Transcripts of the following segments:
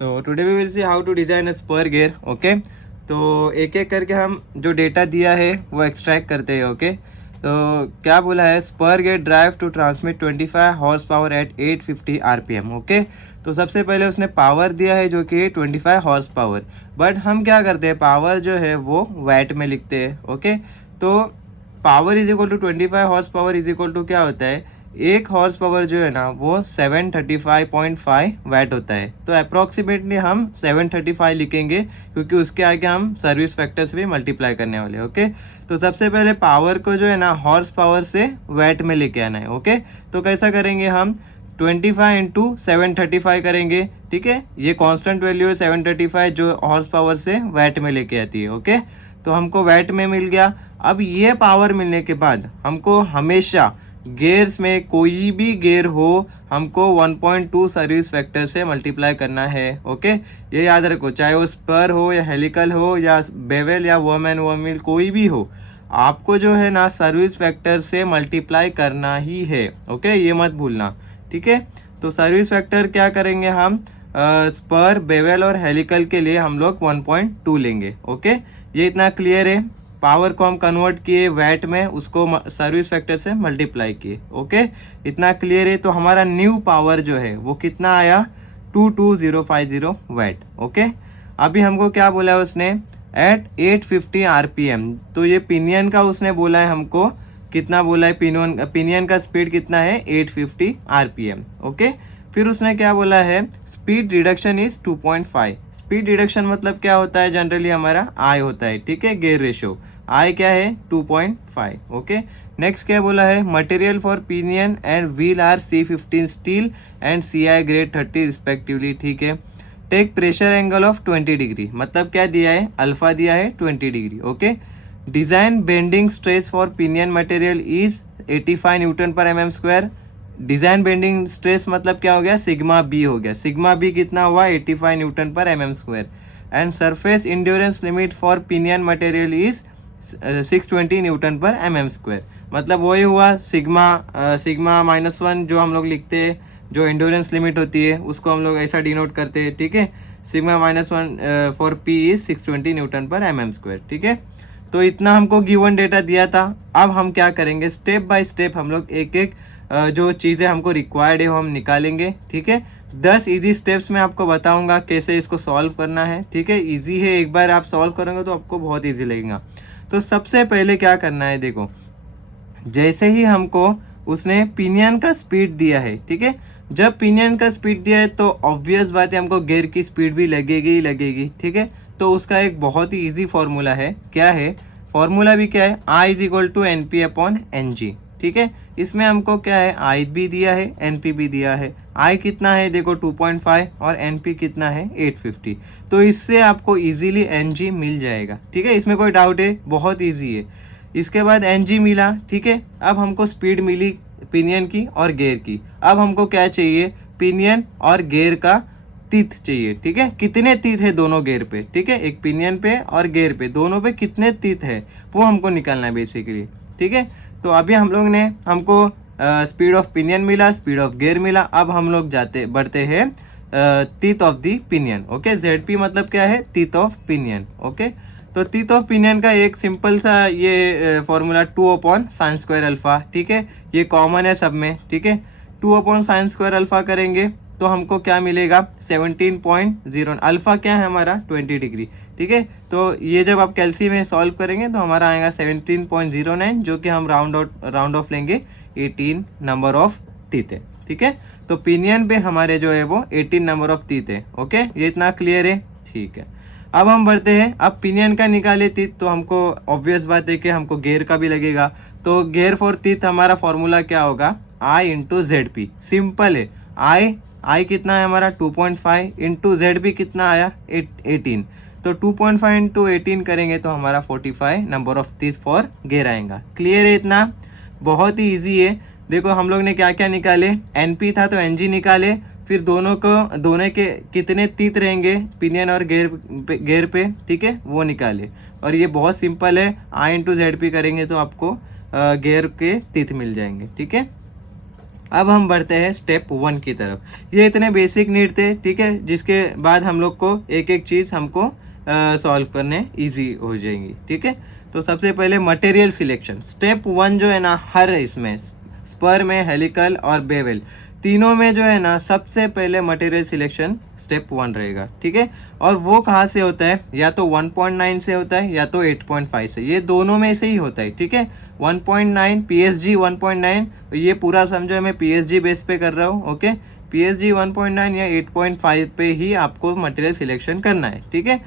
So today we will see how to design a spur gear. Okay, तो एक एक करके हम जो डेटा दिया है वो एक्सट्रैक्ट करते हैं. ओके, तो क्या बोला है, spur gear drive to transmit 25 horse power at 850 RPM. Okay, तो सबसे पहले उसने पावर दिया है जो कि 25 हॉर्स पावर. बट हम क्या करते हैं, पावर जो है वो वैट में लिखते हैं. ओके, तो power is equal to 25 horse power is equal to क्या होता है, एक हॉर्स पावर जो है ना वो 735.5 वैट होता है. तो अप्रॉक्सीमेटली हम 735 लिखेंगे क्योंकि उसके आगे हम सर्विस फैक्टर से भी मल्टीप्लाई करने वाले. ओके, तो सबसे पहले पावर को जो है ना हॉर्स पावर से वैट में लेके आना है. ओके, तो कैसा करेंगे हम, 25 इंटू 735 करेंगे. ठीक है, ये कांस्टेंट वैल्यू है 735 जो हॉर्स पावर से वैट में लेके आती है. ओके, तो हमको वैट में मिल गया. अब ये पावर मिलने के बाद हमको हमेशा गेयर्स में कोई भी गेयर हो हमको 1.2 सर्विस फैक्टर से मल्टीप्लाई करना है. ओके, ये याद रखो, चाहे वो स्पर हो या हेलिकल हो या बेवल या वर्मैन वर्मिल कोई भी हो, आपको जो है ना सर्विस फैक्टर से मल्टीप्लाई करना ही है. ओके, ये मत भूलना. ठीक है, तो सर्विस फैक्टर क्या करेंगे हम, स्पर बेवल और हेलिकल के लिए हम लोग 1.2 लेंगे. ओके, ये इतना क्लियर है. पावर को हम कन्वर्ट किए वैट में, उसको सर्विस फैक्टर से मल्टीप्लाई किए. ओके, इतना क्लियर है. तो हमारा न्यू पावर जो है वो कितना आया, 22050 वैट. ओके, अभी हमको क्या बोला है उसने, एट 850 RPM. तो ये पिनियन का उसने बोला है हमको, कितना बोला है, पिनियन का स्पीड कितना है, 850 RPM. ओके, फिर उसने क्या बोला है, speed reduction is 2.5. Speed reduction मतलब क्या होता है, जनरली हमारा आई होता है. ठीक है, गेयर रेशो आई क्या है, 2.5. ओके, नेक्स्ट क्या बोला है, material for pinion and wheel are C15 steel and CI grade 30 respectively. ठीक है, take pressure angle of 20 degree, मतलब क्या दिया है, अल्फा दिया है 20 degree. Okay, design bending stress for pinion material is 85 newton per mm². Design bending stress मतलब क्या हो गया, सिग्मा बी हो गया. सिग्मा बी कितना हुआ, 85 newton per mm². And surface endurance limit for pinion material is 620 Newton per mm². मतलब वही हुआ, सिग्मा -1 जो हम लोग लिखते हैं, जो इंड्योरेंस लिमिट होती है उसको हम लोग ऐसा डिनोट करते हैं. ठीक है, sigma -1 for P is 620 Newton per mm². ठीक है, तो इतना हमको गिवन डेटा दिया था. अब हम क्या करेंगे, स्टेप बाय स्टेप हम लोग एक एक जो चीज़ें हमको रिक्वायर्ड है वो हम निकालेंगे. ठीक है, 10 इजी स्टेप्स में आपको बताऊंगा कैसे इसको सॉल्व करना है. ठीक है, इजी है, एक बार आप सॉल्व करेंगे तो आपको बहुत इजी लगेगा. तो सबसे पहले क्या करना है, देखो जैसे ही हमको उसने पिनियन का स्पीड दिया है, ठीक है, जब पिनियन का स्पीड दिया है तो ऑब्वियस बात है हमको गियर की स्पीड भी लगेगी ही लगेगी. ठीक है, तो उसका एक बहुत ही इजी फॉर्मूला है. क्या है फॉर्मूला, भी क्या है, I is equal to NP/NG. ठीक है, इसमें हमको क्या है, I भी दिया है, NP भी दिया है. I कितना है, देखो 2.5 और NP कितना है, 850. तो इससे आपको इजीली NG मिल जाएगा. ठीक है, इसमें कोई डाउट है, बहुत इजी है. इसके बाद NG मिला. ठीक है, अब हमको स्पीड मिली पिनियन की और गियर की. अब हमको क्या चाहिए, पिनियन और गियर का टीथ चाहिए. ठीक है, कितने टीथ है दोनों गियर पे. ठीक है, एक पिनियन पे और गियर पे, दोनों पे कितने टीथ है वो हमको निकालना है बेसिकली. ठीक है, तो अभी हम लोग ने, हमको स्पीड ऑफ पिनियन मिला, स्पीड ऑफ गियर मिला. अब हम लोग बढ़ते हैं teeth of the pinion. Okay, ZP मतलब क्या है, टीथ ऑफ पिनियन. ओके, तो टीथ ऑफ पिनियन का एक सिंपल सा ये फॉर्मूला 2/sin² अल्फा. ठीक है, ये कॉमन है सब में. ठीक है, 2/sin² अल्फा करेंगे तो हमको क्या मिलेगा, 17.0. अल्फा क्या है हमारा, 20 डिग्री. ठीक है, तो ये जब आप कैल्सी में सॉल्व करेंगे तो हमारा आएगा 17.09, जो कि हम राउंड ऑफ लेंगे 18 नंबर ऑफ टीथ है. ठीक है, तो पिनियन पे हमारे जो है वो 18 नंबर ऑफ टीथ है. ओके, ये इतना क्लियर है. ठीक है, अब हम बढ़ते हैं. अब पिनियन का निकाले टीथ तो हमको ऑब्वियस बात है कि हमको गियर का भी लगेगा. तो गियर फॉर टीथ हमारा फॉर्मूला क्या होगा, I इंटू ZP. सिंपल है, I कितना है हमारा 2.5 इंटू ZP कितना आया 18. तो 2.5 इंटू 18 करेंगे तो हमारा 45 number of teeth for gear आएगा. क्लियर है, इतना बहुत ही ईजी है. देखो हम लोग ने क्या क्या निकाले, NP था तो NG निकाले, फिर दोनों के कितने टीथ रहेंगे पिनियन और गियर पे. ठीक है, वो निकाले. और ये बहुत सिंपल है, I इंटू ZP करेंगे तो आपको गियर के टीथ मिल जाएंगे. ठीक है, अब हम बढ़ते हैं स्टेप 1 की तरफ। ये इतने बेसिक नीड थे, ठीक है, जिसके बाद हम लोग को एक एक चीज़ हमको सॉल्व करने इजी हो जाएंगी, ठीक है। तो सबसे पहले मटेरियल सिलेक्शन, स्टेप 1 जो है ना, हर इसमें स्पर में, हेलिकल और बेवेल तीनों में जो है ना, सबसे पहले मटेरियल सिलेक्शन स्टेप 1 रहेगा, ठीक है। और वो कहाँ से होता है, या तो 1.9 से होता है या तो 8.5 से, ये दोनों में से ही होता है, ठीक है। 1.9 PSG 1.9, ये पूरा समझो मैं PSG बेस पे कर रहा हूँ, ओके। PSG 1.9 या 8.5 पे ही आपको मटेरियल सिलेक्शन करना है, ठीक है।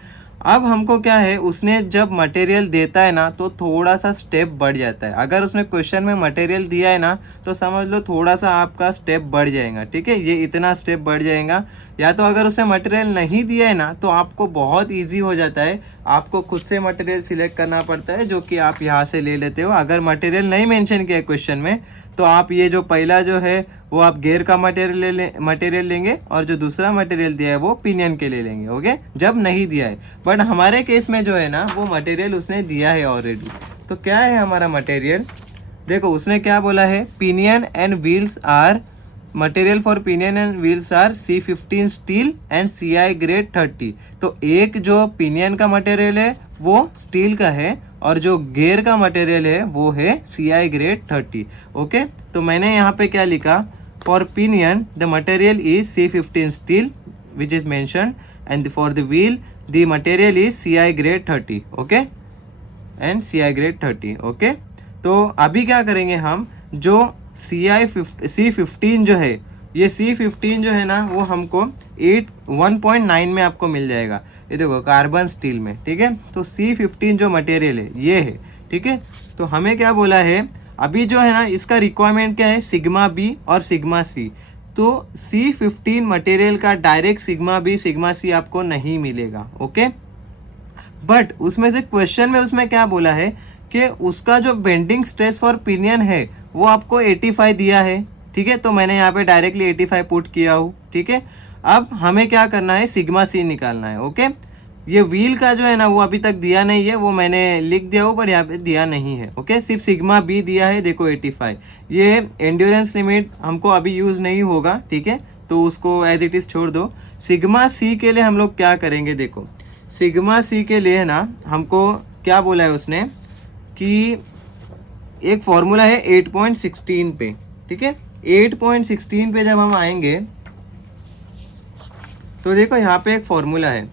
अब हमको क्या है, उसने जब मटेरियल देता है ना, तो थोड़ा सा स्टेप बढ़ जाता है। अगर उसने क्वेश्चन में मटेरियल दिया है ना, तो समझ लो थोड़ा सा आपका स्टेप बढ़ जाएगा, ठीक है। ये इतना स्टेप बढ़ जाएगा। या तो अगर उसने मटेरियल नहीं दिया है ना, तो आपको बहुत इजी हो जाता है, आपको खुद से मटेरियल सिलेक्ट करना पड़ता है, जो कि आप यहाँ से ले लेते हो। अगर मटेरियल नहीं मेंशन किया है क्वेश्चन में, तो आप ये जो पहला जो है वो आप गेयर का मटेरियल लेंगे, और जो दूसरा मटेरियल दिया है वो पिनियन के ले लेंगे, ओके, जब नहीं दिया है। बट हमारे केस में जो है ना, वो मटेरियल उसने दिया है ऑलरेडी। तो क्या है हमारा मटेरियल, देखो उसने क्या बोला है, pinion and wheels are, material for pinion and wheels are C15 steel and CI grade 30। तो एक जो पिनियन का मटेरियल है वो स्टील का है, और जो गेयर का मटेरियल है वो है CI ग्रेड 30, ओके। तो मैंने यहाँ पे क्या लिखा, for pinion the material is C15 steel which is mention, and for the wheel the material is CI grade 30, okay, and CI grade 30, okay. तो अभी क्या करेंगे हम, जो C15 जो है, ये C15 जो है ना, वो हमको 1.9 में आपको मिल जाएगा। ये देखो कार्बन स्टील में, ठीक है। तो C15 जो मटेरियल है ये है, ठीक है। तो हमें क्या बोला है, अभी जो है ना, इसका रिक्वायरमेंट क्या है, सिग्मा B और सिग्मा C। तो C15 मटेरियल का direct sigma B sigma C आपको नहीं मिलेगा, ओके। बट उसमें से क्वेश्चन में उसमें क्या बोला है कि उसका जो बेंडिंग स्ट्रेस फॉर पिनियन है वो आपको 85 दिया है, ठीक है। तो मैंने यहाँ पे डायरेक्टली 85 पुट किया हूँ, ठीक है। अब हमें क्या करना है, सिग्मा C निकालना है, ओके। ये व्हील का जो है ना, वो अभी तक दिया नहीं है, वो मैंने लिख दिया हो, बट यहाँ पे दिया नहीं है, ओके। सिर्फ सिग्मा B दिया है, देखो 85। ये एंड्योरेंस लिमिट हमको अभी यूज़ नहीं होगा, ठीक है, तो उसको एज इट इज़ छोड़ दो। सिग्मा C के लिए हम लोग क्या करेंगे, देखो सिग्मा C के लिए ना, हमको क्या बोला है उसने कि एक फॉर्मूला है 8.16 पे, ठीक है। 8.16 पे जब हम आएंगे, तो देखो यहाँ पे एक फॉर्मूला है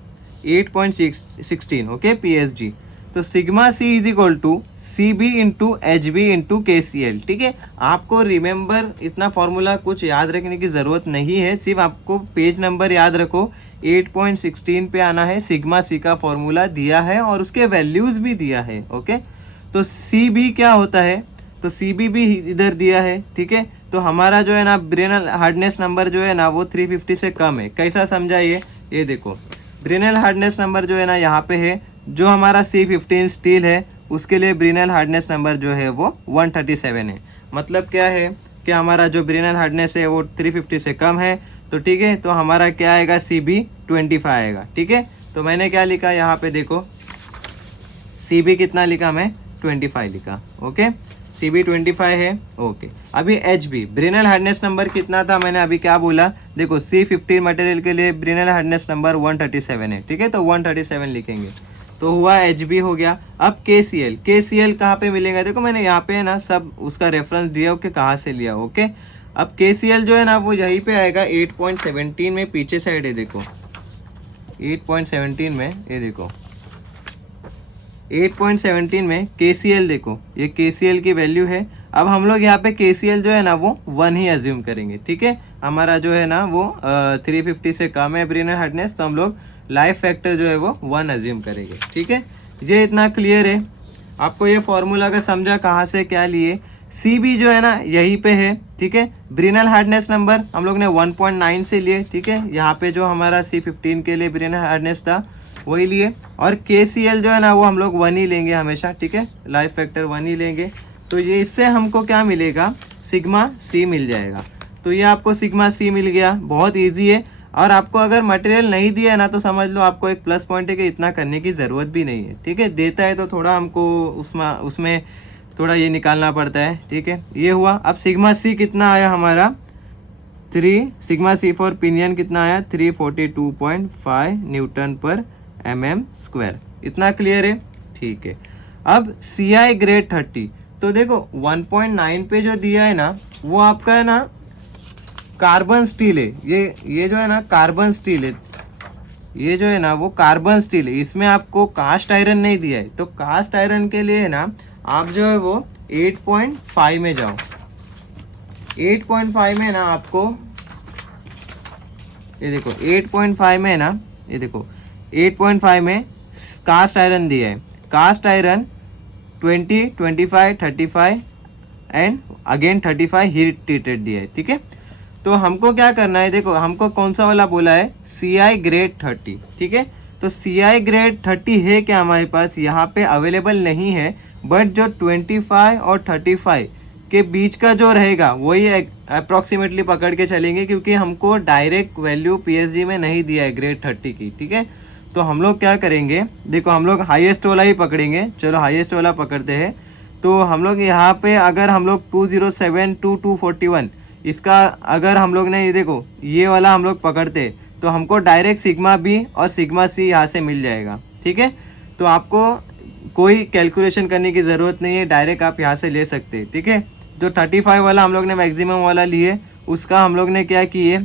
8.16, ओके, PSG। तो sigma C is equal to CB into HB into KCL, ठीक है। आपको रिमेंबर इतना फॉर्मूला कुछ याद रखने की ज़रूरत नहीं है, सिर्फ आपको पेज नंबर याद रखो, 8.16 पे आना है। सिग्मा C का फॉर्मूला दिया है और उसके वैल्यूज़ भी दिया है, ओके। तो CB क्या होता है, तो CB भी इधर दिया है, ठीक है। तो हमारा जो है ना, ब्रेनल हार्डनेस नंबर जो है ना, वो 350 से कम है। कैसा समझा ये देखो, ब्रेनल हार्डनेस नंबर जो है ना, यहाँ पे है, जो हमारा C15 स्टील है उसके लिए ब्रेनल हार्डनेस नंबर जो है वो 137 है। मतलब क्या है कि हमारा जो ब्रेनल हार्डनेस है वो 350 से कम है, तो ठीक है। तो हमारा क्या आएगा, CB 25 आएगा, ठीक है। तो मैंने क्या लिखा यहाँ पे देखो, CB कितना लिखा, मैं 25 लिखा, ओके। CB 25 है, ओके। अभी HB ब्रेनल हार्डनेस नंबर कितना था, मैंने अभी क्या बोला, देखो C15 मटेरियल के लिए ब्रेनल हार्डनेस नंबर 137 है, ठीक है। तो 137 लिखेंगे, तो हुआ HB हो गया। अब KCL कहाँ पे मिलेगा, देखो मैंने यहाँ पे है ना सब उसका रेफरेंस दिया कि कहाँ से लिया, ओके। अब KCL जो है ना, वो यहीं पे आएगा 8.17 में, पीछे साइड है देखो, 8.17 में, ये देखो 8.17 में KCL देखो, ये KCL की वैल्यू है। अब हम लोग यहाँ पे KCL जो है ना, वो 1 ही अज्यूम करेंगे, ठीक है। हमारा जो है ना, वो 350 से कम है ब्रेनल हार्डनेस, तो हम लोग लाइफ फैक्टर जो है वो 1 अज्यूम करेंगे, ठीक है। ये इतना क्लियर है आपको, ये फॉर्मूला का समझा कहाँ से क्या लिए। CB जो है ना, यहीं पे है, ठीक है। ब्रेनल हार्डनेस नंबर हम लोग ने 1.9 से लिए, ठीक है। यहाँ पे जो हमारा C15 के लिए ब्रेनल हार्डनेस था वही लिए, और KCL जो है ना, वो हम लोग 1 ही लेंगे हमेशा, ठीक है। लाइफ फैक्टर 1 ही लेंगे। तो ये इससे हमको क्या मिलेगा, सिग्मा C मिल जाएगा। तो ये आपको सिग्मा C मिल गया, बहुत इजी है। और आपको अगर मटेरियल नहीं दिया है ना, तो समझ लो आपको एक प्लस पॉइंट है कि इतना करने की ज़रूरत भी नहीं है, ठीक है। देता है तो थोड़ा हमको उसमें थोड़ा ये निकालना पड़ता है, ठीक है। ये हुआ। अब सिग्मा C कितना आया हमारा सिग्मा सी फॉर पिनियन कितना आया 342.5 न्यूटन पर mm²। इतना क्लियर है? ठीक है। अब सी आई ग्रेड 30, तो देखो 1.9 पे जो दिया है ना वो आपका है ना कार्बन स्टील है। ये जो है ना कार्बन स्टील है, ये जो है ना वो कार्बन स्टील है, इसमें आपको कास्ट आयरन नहीं दिया है। तो कास्ट आयरन के लिए है ना आप जो है वो 8.5 में जाओ। 8.5 में ना आपको ये देखो 8.5 में है ना, ये देखो 8.5 में कास्ट आयरन दिया है। Cast iron 20, 25, 35 and again 35 heat treated दिया है। ठीक है, तो हमको क्या करना है, देखो हमको कौन सा वाला बोला है, सी आई ग्रेड 30। ठीक है, तो सी आई ग्रेड 30 है क्या हमारे पास, यहाँ पे अवेलेबल नहीं है, बट जो 25 और 35 के बीच का जो रहेगा वही अप्रॉक्सीमेटली पकड़ के चलेंगे, क्योंकि हमको डायरेक्ट वैल्यू पीएसजी में नहीं दिया है ग्रेड 30 की। ठीक है, तो हम लोग क्या करेंगे, देखो हम लोग हाईएस्ट वाला ही पकड़ेंगे। चलो हाईएस्ट वाला पकड़ते हैं। तो हम लोग यहाँ पे अगर हम लोग 207 to 241 इसका अगर हम लोग ने ये देखो ये वाला हम लोग पकड़ते तो हमको डायरेक्ट सिग्मा बी और सिग्मा सी यहाँ से मिल जाएगा। ठीक है, तो आपको कोई कैलकुलेशन करने की ज़रूरत नहीं है, डायरेक्ट आप यहाँ से ले सकते हैं। ठीक है, जो 35 वाला हम लोग ने मैक्सिमम वाला लिए उसका हम लोग ने क्या किए,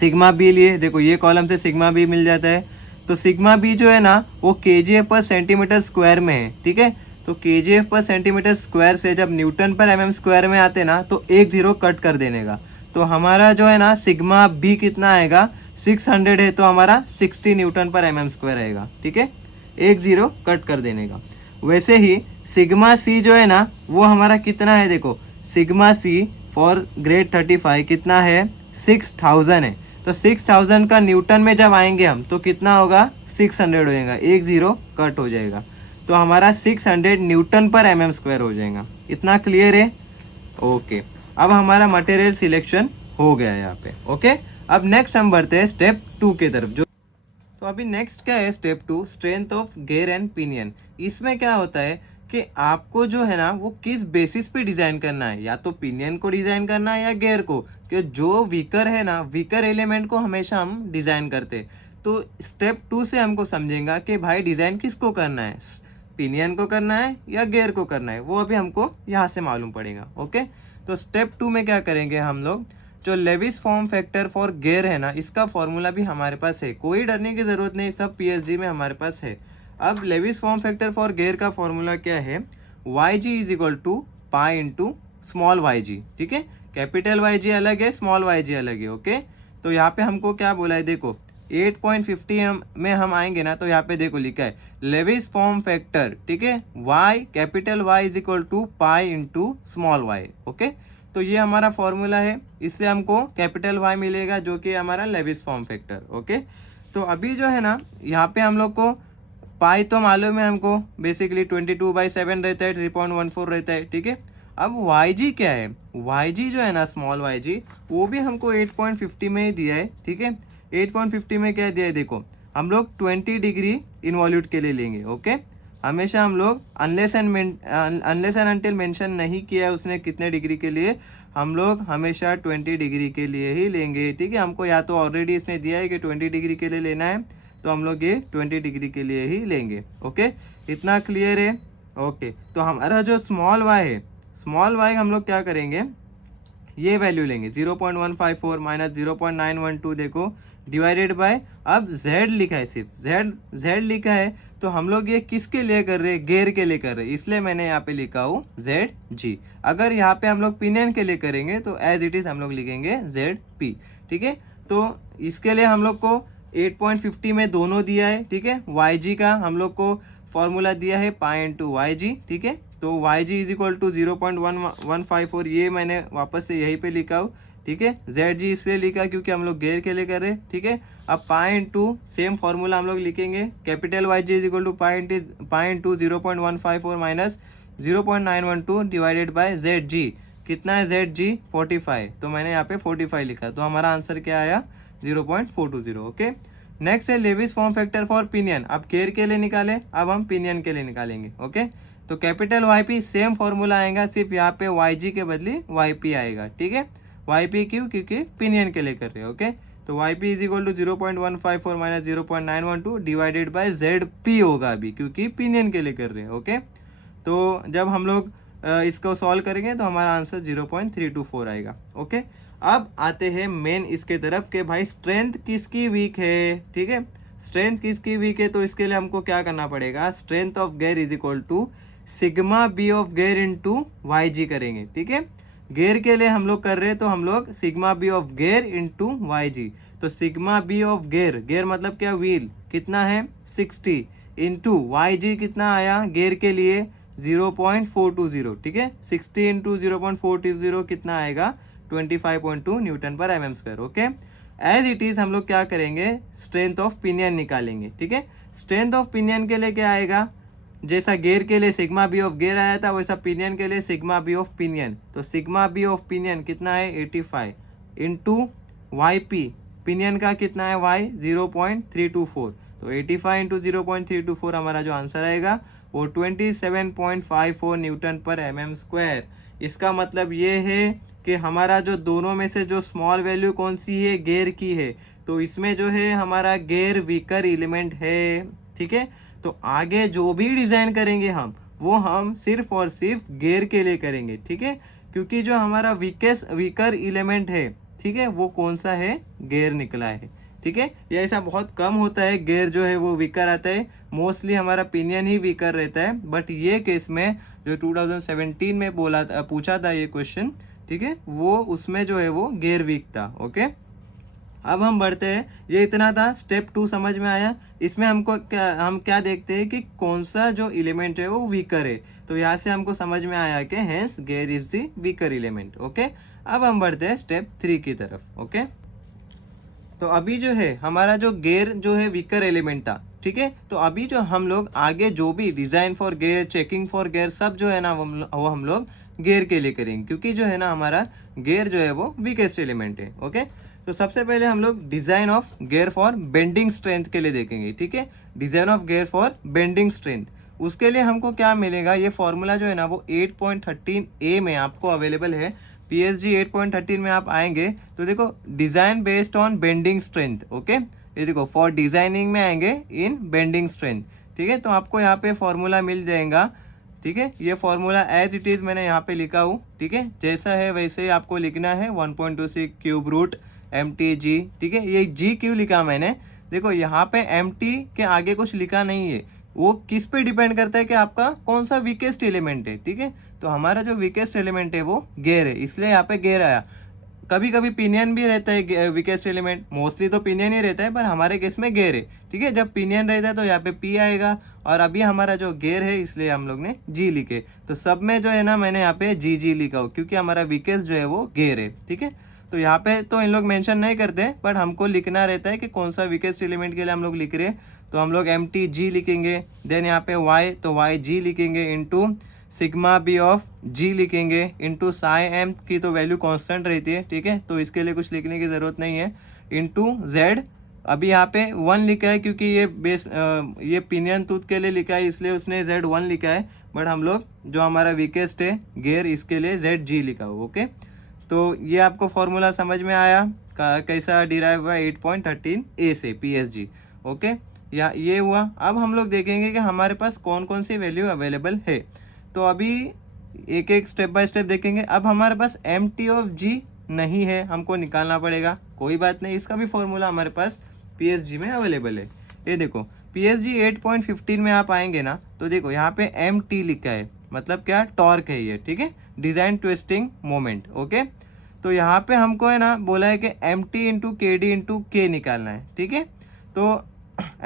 सिग्मा बी लिए। देखो ये कॉलम से सिग्मा बी मिल जाता है। तो सिग्मा बी जो है ना वो केजीएफ पर सेंटीमीटर स्क्वायर में है। ठीक है, तो केजीएफ पर सेंटीमीटर स्क्वायर से जब न्यूटन पर एमएम स्क्वायर में आते ना तो एक जीरो कट कर देने का। तो हमारा जो है ना सिग्मा बी कितना आएगा, 600 है, तो हमारा 60 न्यूटन पर एमएम स्क्वायर आएगा। ठीक है, एक जीरो कट कर देने का। वैसे ही सिग्मा सी जो है ना वो हमारा कितना है, देखो सिग्मा सी फॉर ग्रेड 35 कितना है, 6000 है। तो 6000 का न्यूटन में जब आएंगे हम तो कितना होगा, 600 हो जाएगा, एक जीरो कट हो जाएगा। तो हमारा 600 न्यूटन पर एमएम स्क्वायर हो जाएगा। इतना क्लियर है? ओके, अब हमारा मटेरियल सिलेक्शन हो गया है यहाँ पे। ओके, अब नेक्स्ट हम बढ़ते हैं स्टेप 2 की तरफ। जो तो अभी नेक्स्ट क्या है, step 2 strength of gear and pinion. इसमें क्या होता है कि आपको जो है ना वो किस बेसिस पे डिज़ाइन करना है, या तो पिनियन को डिज़ाइन करना है या गेयर को, कि जो वीकर है ना वीकर एलिमेंट को हमेशा हम डिज़ाइन करते। तो स्टेप 2 से हमको समझेंगे कि भाई डिज़ाइन किसको करना है, पिनियन को करना है या गेयर को करना है, वो अभी हमको यहाँ से मालूम पड़ेगा। ओके, तो स्टेप 2 में क्या करेंगे हम लोग, जो Lewis form factor for gear है ना इसका फॉर्मूला भी हमारे पास है, कोई डरने की ज़रूरत नहीं, सब पीएसजी में हमारे पास है। अब Lewis form factor for gear का फॉर्मूला क्या है, Y G is equal to pi into small Y G. ठीक है, कैपिटल वाई जी अलग है, स्मॉल वाई जी अलग है। ओके, तो यहाँ पे हमको क्या बोला है, देखो 8.50 में हम आएंगे ना तो यहाँ पे देखो लिखा है लेविस फॉर्म फैक्टर। ठीक है, Y capital Y is equal to pi into small Y. Okay, तो ये हमारा फॉर्मूला है, इससे हमको कैपिटल वाई मिलेगा जो कि हमारा लेविस फॉर्म फैक्टर। ओके, तो अभी जो है ना यहाँ पे हम लोग को पाई तो मालूम है हमको, बेसिकली 22/7 रहता है, 3.14 रहता है। ठीक है, अब वाई जी क्या है, वाई जी जो है ना स्मॉल वाई जी वो भी हमको 8.50 में ही दिया है। ठीक है, 8.50 में क्या दिया है, देखो हम लोग 20 डिग्री इनवॉल्यूट के लिए लेंगे। ओके, हमेशा हम लोग अनलेस एंड अनटिल मेंशन नहीं किया है उसने कितने डिग्री के लिए, हम लोग हमेशा 20 डिग्री के लिए ही लेंगे। ठीक है, हमको या तो ऑलरेडी इसने दिया है कि 20 डिग्री के लिए लेना है, तो हम लोग ये 20 डिग्री के लिए ही लेंगे। ओके, इतना क्लियर है? ओके, तो हमारा जो स्मॉल वाई है, स्मॉल वाई हम लोग क्या करेंगे, ये वैल्यू लेंगे 0.154 माइनस 0.912, देखो डिवाइडेड बाय, अब z लिखा है, सिर्फ z लिखा है, तो हम लोग ये किसके लिए कर रहे हैं, गेयर के लिए कर रहे हैं, इसलिए मैंने यहाँ पे लिखा हूँ zg। अगर यहाँ पे हम लोग पिनियन के लिए करेंगे तो एज इट इज़ हम लोग लिखेंगे zp। ठीक है, तो इसके लिए हम लोग को 8.50 में दोनों दिया है। ठीक है, yg का हम लोग को फॉर्मूला दिया है पाई इंटू वाई जी। ठीक है, तो Y G is equal to 0.154, ये मैंने वापस से यहीं पे लिखा हूँ। ठीक है, जेड जी इसलिए लिखा क्योंकि हम लोग गेयर के लिए कर रहे हैं। ठीक है, अब पाई इंटू सेम फॉर्मूला हम लोग लिखेंगे, capital Y G is equal to pi into 0.154 minus 0.912 divided by Z G. कितना है जेड जी, 45, तो मैंने यहाँ पे 45 लिखा, तो हमारा आंसर क्या आया, 0.420। ओके, नेक्स्ट है Lewis form factor for pinion. अब गेयर के लिए निकाले, अब हम पिनियन के लिए निकालेंगे। ओके, तो capital Y P same formula आएगा, सिर्फ यहाँ पे वाई जी के बदले वाई पी आएगा। ठीक है, वाई पी क्यों, क्योंकि पिनियन के लिए कर रहे हैं। ओके, तो Y P is equal to 0.154 minus 0.912 divided by Z P होगा अभी, क्योंकि पिनियन के लिए कर रहे हैं। ओके, तो जब हम लोग इसको सॉल्व करेंगे तो हमारा आंसर 0.324 आएगा। ओके, अब आते हैं मेन इसके तरफ के भाई स्ट्रेंथ किसकी वीक है। ठीक है, स्ट्रेंथ किसकी वीक है, तो इसके लिए हमको क्या करना पड़ेगा, strength of gear is equal to sigma B of gear into Y G करेंगे। ठीक है, गेयर के लिए हम लोग कर रहे हैं तो हम लोग sigma B of gear into Y G, तो sigma B of gear, gear मतलब क्या, व्हील, कितना है 60 इंटू वाई जी कितना आया गेयर के लिए 0.420। ठीक है, 60 इंटू 0.420 कितना आएगा 25.2 newton per M square. Okay, as it is हम लोग क्या करेंगे, स्ट्रेंथ ऑफ पिनियन निकालेंगे। ठीक है, स्ट्रेंथ ऑफ पिनियन के लिए क्या आएगा, जैसा गेयर के लिए सिग्मा बी ऑफ गेयर आया था वैसा पिनियन के लिए सिग्मा बी ऑफ पिनियन, तो सिग्मा बी ऑफ पिनियन कितना है 85 इंटू वाई पी, पिनियन का कितना है वाई 0.324, तो 85 इंटू 0.324 हमारा जो आंसर आएगा वो 27.54 न्यूटन पर एम स्क्वायर। इसका मतलब ये है कि हमारा जो दोनों में से जो स्मॉल वैल्यू कौन सी है, गेयर की है, तो इसमें जो है हमारा गेयर वीकर एलिमेंट है। ठीक है, तो आगे जो भी डिज़ाइन करेंगे वो हम सिर्फ और सिर्फ गेयर के लिए करेंगे। ठीक है, क्योंकि जो हमारा वीकर एलिमेंट है, ठीक है, वो कौन सा है, गेयर निकला है। ठीक है, ये ऐसा बहुत कम होता है, गेयर जो है वो वीकर आता है, मोस्टली हमारा पिनियन ही वीकर रहता है। बट ये केस में जो 2017 में पूछा था ये क्वेश्चन, ठीक है, वो उसमें जो है वो गेयर वीक था। ओके, अब हम बढ़ते हैं, ये इतना था, स्टेप 2 समझ में आया। इसमें हम क्या देखते हैं कि कौन सा जो एलिमेंट है वो वीकर है, तो यहाँ से हमको समझ में आया कि hence gear is the weaker element. Okay, अब हम बढ़ते हैं स्टेप 3 की तरफ। ओके, तो अभी जो है हमारा जो गेयर जो है वीकर एलिमेंट था, ठीक है, तो अभी जो हम लोग आगे जो भी design for gear, checking for gear, सब जो है ना वो हम लोग गेयर के लिए करेंगे, क्योंकि जो है ना हमारा गेयर जो है वो वीकेस्ट एलिमेंट है। ओके, तो सबसे पहले हम लोग design of gear for bending strength के लिए देखेंगे। ठीक है, design of gear for bending strength, उसके लिए हमको क्या मिलेगा, ये फॉर्मूला जो है ना वो 8.13A में आपको अवेलेबल है। PSG 8.13 में आप आएंगे तो देखो design based on bending strength. Okay, ये देखो फॉर डिज़ाइनिंग में आएंगे इन बेंडिंग स्ट्रेंथ। ठीक है, तो आपको यहाँ पे फॉर्मूला मिल जाएगा। ठीक है, ये फॉर्मूला एज इट इज़ मैंने यहाँ पे लिखा हूँ। ठीक है, जैसा है वैसे ही आपको लिखना है, 1.26 क्यूब रूट MTG। ठीक है, ये G क्यों लिखा मैंने, देखो यहाँ पे MT के आगे कुछ लिखा नहीं है, वो किस पे डिपेंड करता है कि आपका कौन सा वीकेस्ट एलिमेंट है। ठीक है, तो हमारा जो वीकेस्ट एलिमेंट है वो गेयर है, इसलिए यहाँ पे गेयर आया। कभी कभी पिनियन भी रहता है वीकेस्ट एलिमेंट, मोस्टली तो पिनियन ही रहता है, पर हमारे केस में गेयर है। ठीक है, जब पिनियन रहता है तो यहाँ पे पी आएगा, और अभी हमारा जो गेयर है इसलिए हम लोग ने जी लिखे, तो सब में जो है ना मैंने यहाँ पे जी लिखा हो, क्योंकि हमारा वीकेस्ट जो है वो गेयर है। ठीक है, तो यहाँ पे तो इन लोग मेंशन नहीं करते, बट हमको लिखना रहता है कि कौन सा वीकेस्ट एलिमेंट के लिए हम लोग लिख रहे हैं, तो हम लोग MTG लिखेंगे। देन यहाँ पे Y, तो YG लिखेंगे इंटू सिग्मा बी ऑफ जी लिखेंगे इंटू साई एम की तो वैल्यू कांस्टेंट रहती है। ठीक है, तो इसके लिए कुछ लिखने की ज़रूरत नहीं है, इंटू Z। अभी यहाँ पे 1 लिखा है क्योंकि ये पिनियन टूथ के लिए लिखा है, इसलिए उसने Z1 लिखा है, बट हम लोग जो हमारा वीकेस्ट है गेयर इसके लिए ZG लिखा हो। ओके, तो ये आपको फॉर्मूला समझ में आया कैसा डिराइव हुआ 8.13A से PSG। ओके, या ये हुआ। अब हम लोग देखेंगे कि हमारे पास कौन कौन सी वैल्यू अवेलेबल है, तो अभी एक एक स्टेप बाय स्टेप देखेंगे। अब हमारे पास MT ऑफ G नहीं है, हमको निकालना पड़ेगा, कोई बात नहीं, इसका भी फॉर्मूला हमारे पास PSG में अवेलेबल है। ये देखो PSG 8.15 में आप आएंगे ना, तो देखो यहाँ पे MT लिखा है, मतलब क्या, टॉर्क है ये। ठीक है, डिज़ाइन ट्विस्टिंग मोमेंट। ओके, तो यहाँ पे हमको है ना बोला है कि MT into KD into K निकालना है। ठीक है, तो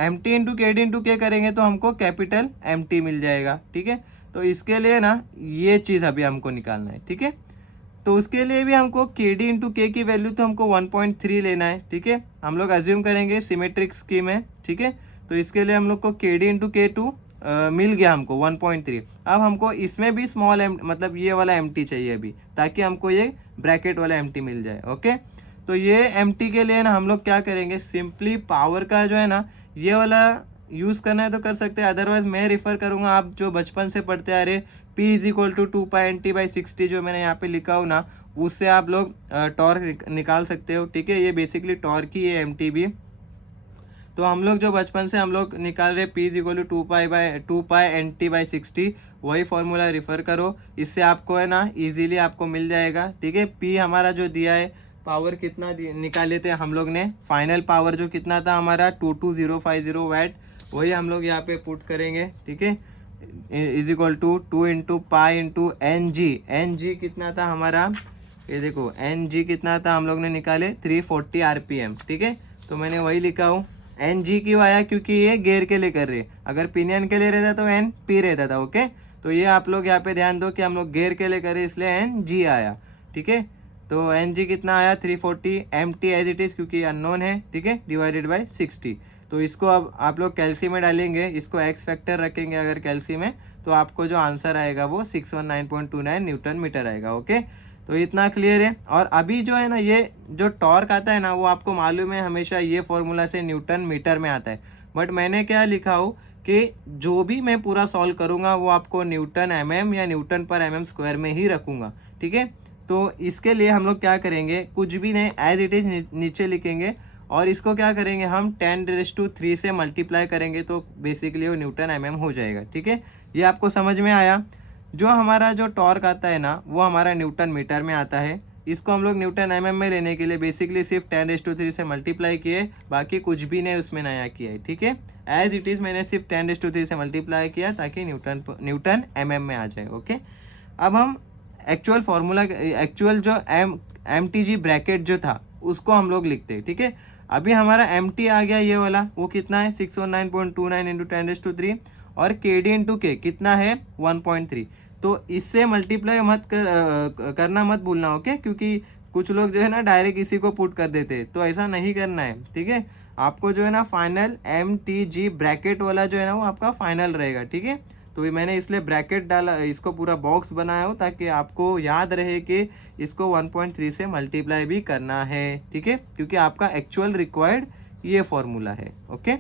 MT into KD into K करेंगे तो हमको कैपिटल MT मिल जाएगा। ठीक है, तो इसके लिए ना ये चीज़ अभी हमको निकालना है। ठीक है, तो उसके लिए भी हमको KD इंटू K की वैल्यू तो हमको 1.3 लेना है। ठीक है, हम लोग अज्यूम करेंगे सिमेट्रिक स्कीम है। ठीक है, तो इसके लिए हम लोग को KD इंटू K2 मिल गया हमको 1.3। अब हमको इसमें भी स्मॉल एम मतलब ये वाला MT चाहिए अभी, ताकि हमको ये ब्रैकेट वाला MT मिल जाए। ओके, तो ये MT के लिए ना हम लोग क्या करेंगे, सिंपली पावर का जो है ना ये वाला यूज़ करना है तो कर सकते हैं, अदरवाइज मैं रिफ़र करूँगा आप जो बचपन से पढ़ते आ रहे P is equal to 2π NT/60 जो मैंने यहाँ पे लिखा हूँ ना, उससे आप लोग टॉर्क निकाल सकते हो, ठीक है। ये बेसिकली टॉर्क ही है एमटीबी। तो हम लोग जो बचपन से हम लोग निकाल रहे P = 2 पाई NT/60, वही फॉर्मूला रेफर करो, इससे आपको है ना इजीली आपको मिल जाएगा, ठीक है। P हमारा जो दिया है, पावर कितना निकाले थे हम लोग ने, फाइनल पावर जो कितना था हमारा 22050 वैट, वही हम लोग यहाँ पे पुट करेंगे, ठीक है। = 2 × पाई × NG कितना था हमारा, ये देखो NG कितना था हम लोग ने निकाले 340 RPM, ठीक है। तो मैंने वही लिखा हूँ। NG क्यों आया, क्योंकि ये गेयर के लिए कर रहे हैं, अगर पिनियन के लिए रहता तो NP रहता था, ओके। तो ये आप लोग यहाँ पे ध्यान दो कि हम लोग गेयर के लिए कर रहे इसलिए NG आया, ठीक है। तो NG कितना आया 340, MT एज इट इज़ क्योंकि अननोन है, ठीक है, / 60। तो इसको अब आप लोग कैल्सी में डालेंगे, इसको एक्स फैक्टर रखेंगे अगर कैल्सी में, तो आपको जो आंसर आएगा वो 619.29 न्यूटन मीटर आएगा, ओके। तो इतना क्लियर है। और अभी जो है ना, ये जो टॉर्क आता है ना, वो आपको मालूम है हमेशा ये फॉर्मूला से न्यूटन मीटर में आता है, बट मैंने क्या लिखा हूँ कि जो भी मैं पूरा सॉल्व करूँगा वो आपको न्यूटन mm या Nm/mm² में ही रखूँगा, ठीक है। तो इसके लिए हम लोग क्या करेंगे, कुछ भी नहीं, एज इट इज़ नीचे लिखेंगे, और इसको क्या करेंगे हम 10⁻³ से मल्टीप्लाई करेंगे, तो बेसिकली वो न्यूटन mm हो जाएगा, ठीक है। ये आपको समझ में आया। जो हमारा जो टॉर्क आता है ना, वो हमारा न्यूटन मीटर में आता है, इसको हम लोग न्यूटन mm में लेने के लिए बेसिकली सिर्फ 10⁻³ से मल्टीप्लाई किए, बाकी कुछ भी नहीं उसमें नया किया है, ठीक है। एज इट इज़ मैंने सिर्फ 10⁻³ से मल्टीप्लाई किया ताकि न्यूटन mm में आ जाए, ओके। अब हम एक्चुअल फार्मूला, एक्चुअल जो MTG ब्रैकेट जो था उसको हम लोग लिखते हैं, ठीक है। अभी हमारा MT आ गया ये वाला, वो कितना है 619.29 × 10⁻³ और KD × K कितना है 1.3। तो इससे मल्टीप्लाई करना मत भूलना, ओके, क्योंकि कुछ लोग जो है ना डायरेक्ट इसी को पुट कर देते हैं, तो ऐसा नहीं करना है, ठीक है। आपको जो है ना फाइनल MTG ब्रैकेट वाला जो है ना वो आपका फाइनल रहेगा, ठीक है। तो ये मैंने इसलिए ब्रैकेट डाला, इसको पूरा बॉक्स बनाया हो ताकि आपको याद रहे कि इसको 1.3 से मल्टीप्लाई भी करना है, ठीक है, क्योंकि आपका एक्चुअल रिक्वायर्ड ये फॉर्मूला है, ओके।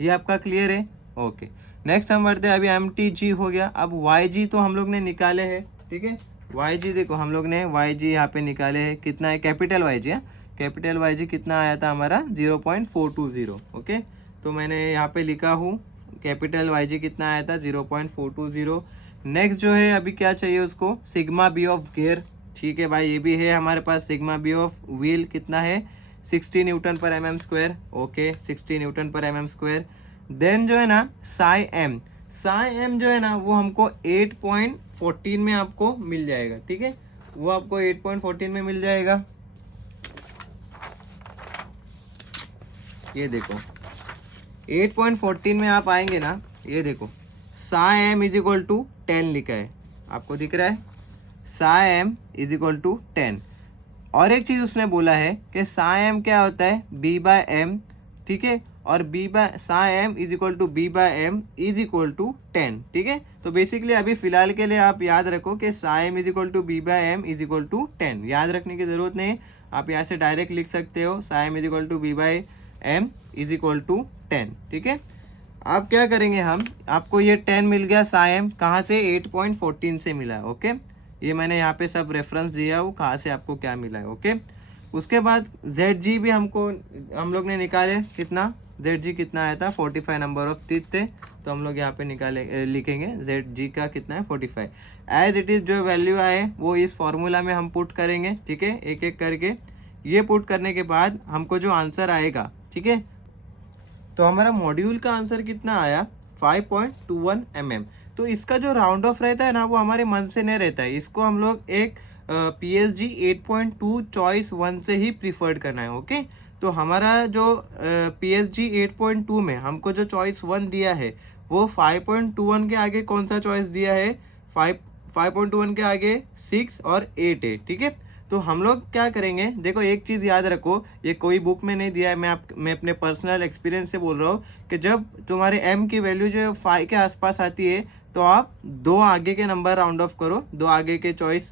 ये आपका क्लियर है, ओके। नेक्स्ट हम बढ़ते हैं, अभी MTG हो गया, अब YG तो हम लोग ने निकाले हैं, ठीक है। YG देखो हम लोग ने YG यहाँ पे निकाले हैं, कितना है कैपिटल YG है, कैपिटल YG कितना आया था हमारा 0.420, ओके। तो मैंने यहाँ पे लिखा हूँ कैपिटल YG कितना आया था 0.420। नेक्स्ट जो है अभी क्या चाहिए उसको, सिग्मा बी ऑफ गियर, ठीक है भाई, ये भी है हमारे पास। सिग्मा बी ऑफ व्हील कितना है 60 Nm/mm², ओके, 60 Nm/mm²। देन जो है ना साई एम जो है ना वो हमको 8.14 में आपको मिल जाएगा, ठीक है, वो आपको 8.14 में मिल जाएगा। ये देखो 8.14 में आप आएंगे ना, ये देखो साई एम = 10 लिखा है, आपको दिख रहा है, साई एम = 10। और एक चीज़ उसने बोला है कि साई एम क्या होता है B/m, ठीक है, और साई एम = B/m = 10, ठीक है। तो बेसिकली अभी फिलहाल के लिए आप याद रखो कि साई एम = B/m = 10, याद रखने की ज़रूरत नहीं, आप यहाँ से डायरेक्ट लिख सकते हो साई एम = B/m = 10, ठीक है। अब क्या करेंगे हम, आपको ये 10 मिल गया साई एम, कहाँ से 8.14 से मिला है, ओके। ये मैंने यहाँ पे सब रेफरेंस दिया वो कहाँ से आपको क्या मिला है, ओके। उसके बाद ZG भी हम लोग ने निकाले, कितना ZG कितना आया था 45 नंबर ऑफ टीथ थे, तो हम लोग यहाँ पे निकाले लिखेंगे ZG का कितना है 45। एज इट इज़ जो वैल्यू आए वो इस फॉर्मूला में हम पुट करेंगे, ठीक है, एक एक करके। ये पुट करने के बाद हमको जो आंसर आएगा, ठीक है, तो हमारा मॉड्यूल का आंसर कितना आया 5.21 mm। तो इसका जो राउंड ऑफ रहता है ना वो हमारे मन से नहीं रहता है, इसको हम लोग एक PSG 8.2 चॉइस 1 से ही प्रीफर्ड करना है, ओके। तो हमारा जो PSG 8.2 में हमको जो चॉइस 1 दिया है वो 5.21 के आगे कौन सा चॉइस दिया है, 5.21 के आगे 6 और 8 है, ठीक है। तो हम लोग क्या करेंगे, देखो एक चीज़ याद रखो, ये कोई बुक में नहीं दिया है, मैं अपने पर्सनल एक्सपीरियंस से बोल रहा हूँ कि जब तुम्हारे m की वैल्यू जो 5 के आसपास आती है तो आप 2 आगे के नंबर राउंड ऑफ करो, 2 आगे के चॉइस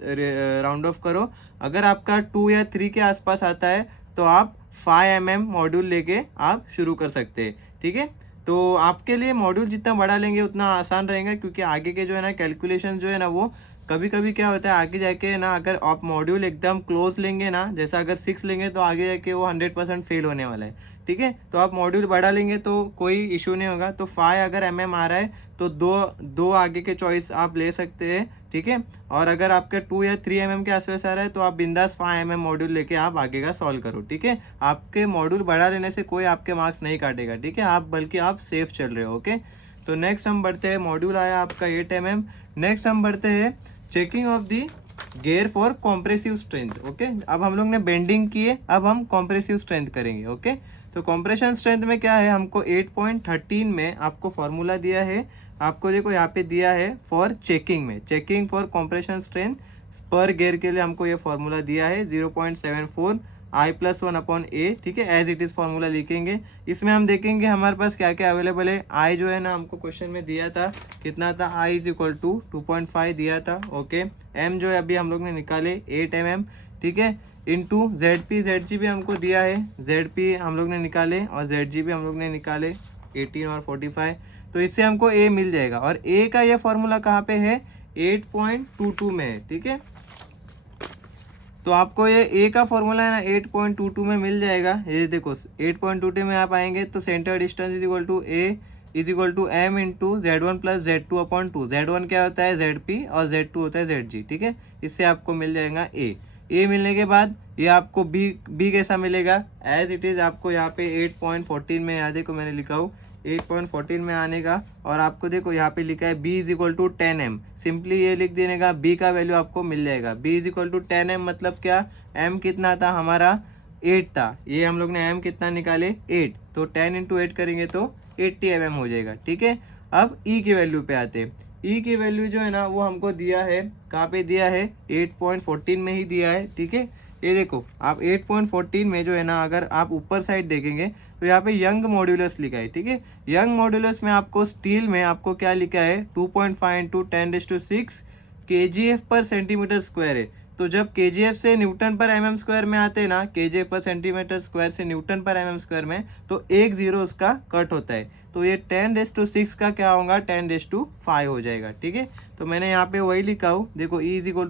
राउंड ऑफ करो। अगर आपका 2 या 3 के आसपास आता है तो आप 5 mm मॉड्यूल लेके आप शुरू कर सकते हैं, ठीक है। तो आपके लिए मॉड्यूल जितना बड़ा लेंगे उतना आसान रहेगा, क्योंकि आगे के जो है ना कैलकुलेशन जो है ना वो कभी कभी क्या होता है आगे जाके ना, अगर आप मॉड्यूल एकदम क्लोज लेंगे ना, जैसा अगर 6 लेंगे तो आगे जाके वो 100% फेल होने वाला है, ठीक है। तो आप मॉड्यूल बड़ा लेंगे तो कोई इशू नहीं होगा। तो 5 अगर आ रहा है तो दो आगे के चॉइस आप ले सकते हैं, ठीक है। और अगर आपके 2 या 3 के आसपास आ रहा है तो आप बिंदास 5 मॉड्यूल लेके आप आगे का सॉल्व करो, ठीक है। आपके मॉड्यूल बड़ा लेने से कोई आपके मार्क्स नहीं काटेगा, ठीक है, आप बल्कि आप सेफ चल रहे हो, ओके। तो नेक्स्ट हम बढ़ते हैं, मॉड्यूल आया आपका 8 नेक्स्ट हम बढ़ते हैं checking of the gear for compressive strength, okay. अब हम लोग ने बेंडिंग की है, अब हम कॉम्प्रेसिव स्ट्रेंथ करेंगे, ओके। तो कॉम्प्रेशन स्ट्रेंथ में क्या है, हमको 8.13 में आपको फॉर्मूला दिया है, आपको देखो यहाँ पे दिया है फॉर चेकिंग में, चेकिंग फॉर कॉम्प्रेशन स्ट्रेंथ पर गेयर के लिए हमको ये फॉर्मूला दिया है 0.74 I+1/A, ठीक है। एज इट इज़ फॉर्मूला लिखेंगे। इसमें हम देखेंगे हमारे पास क्या क्या अवेलेबल है। आई जो है ना हमको क्वेश्चन में दिया था, कितना था, I इज इक्वल टू 2.5 दिया था, ओके। एम जो है अभी हम लोग ने निकाले 8 mm, ठीक है, इंटू ZG भी हमको दिया है, ZP हम लोग ने निकाले और ZG भी हम लोग ने निकाले 18 और 45। तो इससे हमको A मिल जाएगा, और A का ये फॉर्मूला कहाँ पे है, 8.22 में है, ठीक है। तो आपको ये A का फॉर्मूला है ना 8.22 में मिल जाएगा। ये देखो 8.22 में आप आएंगे तो centre distance is equal to A is equal to M into Z1 plus Z2/2। Z1 क्या होता है ZP और Z2 होता है ZG, ठीक है। इससे आपको मिल जाएगा A मिलने के बाद ये आपको B कैसा मिलेगा, एज इट इज़ आपको यहाँ पे 8.14 में, यहाँ देखो मैंने लिखा हूँ 8.14 में आने का। और आपको देखो यहाँ पे लिखा है B is equal to 10M, simply ये लिख देने का, B का वैल्यू आपको मिल जाएगा। B is equal to 10M मतलब क्या, M कितना था हमारा 8 था, ये हम लोग ने M कितना निकाले 8, तो 10 इंटू 8 करेंगे तो 80 mm हो जाएगा, ठीक है। अब E की वैल्यू पे आते हैं। E की वैल्यू जो है ना वो हमको दिया है, कहाँ पे दिया है, 8.14 में ही दिया है, ठीक है। ये देखो आप 8.14 में जो है ना, अगर आप ऊपर साइड देखेंगे तो यहाँ पे यंग मॉड्यूलस लिखा है, ठीक है। यंग मॉड्यूलस में आपको स्टील में आपको क्या लिखा है, 2.5 इंटू 10⁶ kgf पर सेंटीमीटर स्क्वायर है। तो जब kgf से न्यूटन पर mm² में आते हैं ना, kgf पर सेंटीमीटर स्क्वायर से न्यूटन पर mm² में, तो एक जीरो उसका कट होता है। तो ये 10⁶ का क्या होगा, 10⁵ हो जाएगा, ठीक है। तो मैंने यहाँ पे वही लिखा हूँ, देखो E is equal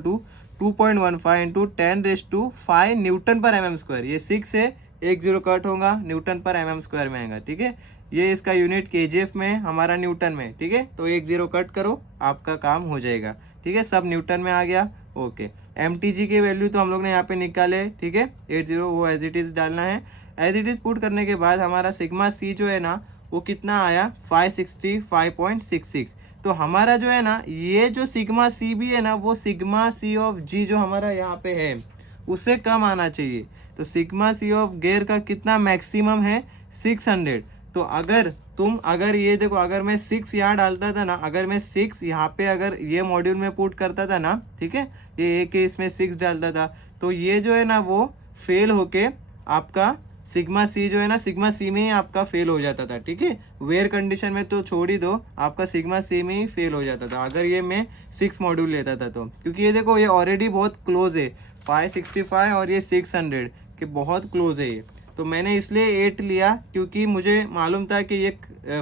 to 2.15 into 10⁵ newton per mm²। ये 6 है, एक जीरो कट होगा, न्यूटन पर mm² में आएगा, ठीक है। ये इसका यूनिट kgf में, हमारा न्यूटन में, ठीक है। तो एक जीरो कट करो, आपका काम हो जाएगा, ठीक है। सब न्यूटन में आ गया, ओके। mtg की वैल्यू तो हम लोग ने यहाँ पे निकाले, ठीक है, 80 वो एज इट इज़ डालना है। एज इट इज़ पुट करने के बाद हमारा सिग्मा सी जो है ना वो कितना आया, 565.66। तो हमारा जो है ना, ये जो सिग्मा सी भी है ना, वो सिग्मा सी ऑफ जी जो हमारा यहाँ पे है उससे कम आना चाहिए। तो सिग्मा सी ऑफ गेयर का कितना मैक्सिमम है, 600। तो अगर ये देखो, अगर मैं 6 यहाँ डालता था ना, अगर मैं 6 यहाँ पे अगर ये मॉड्यूल में पुट करता था ना, ठीक है, ये एक इसमें 6 डालता था, तो ये जो है ना वो फेल होके आपका सिग्मा सी जो है ना, सिग्मा सी में ही आपका फेल हो जाता था, ठीक है। वेयर कंडीशन में तो छोड़ ही दो, आपका सिग्मा सी में ही फेल हो जाता था अगर ये मैं 6 मॉड्यूल लेता था तो। क्योंकि ये देखो ये ऑलरेडी बहुत क्लोज है, 565 और ये 600 के बहुत क्लोज है ये। तो मैंने इसलिए 8 लिया क्योंकि मुझे मालूम था कि ये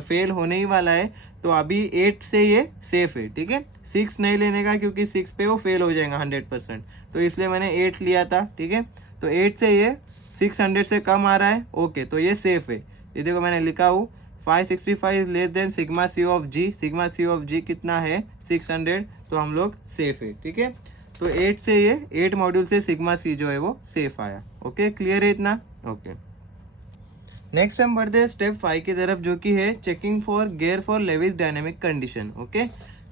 फेल होने ही वाला है, तो अभी 8 से ये सेफ है, ठीक है। 6 नहीं लेने का क्योंकि 6 पे वो फेल हो जाएगा 100%, तो इसलिए मैंने 8 लिया था, ठीक है। तो 8 से ये 600 से कम आ रहा है, ओके, तो ये सेफ है। ये देखो मैंने लिखा हूँ 565 less than sigma C of G, sigma C of G कितना है 600, तो हम लोग सेफ है, ठीक है। तो 8 से ये 8 मॉड्यूल से सिग्मा सी जो है वो सेफ आया, ओके, क्लियर है इतना, ओके। नेक्स्ट हम बढ़ते हैं स्टेप 5 की तरफ, जो कि है checking for gear for Lewis dynamic condition, okay.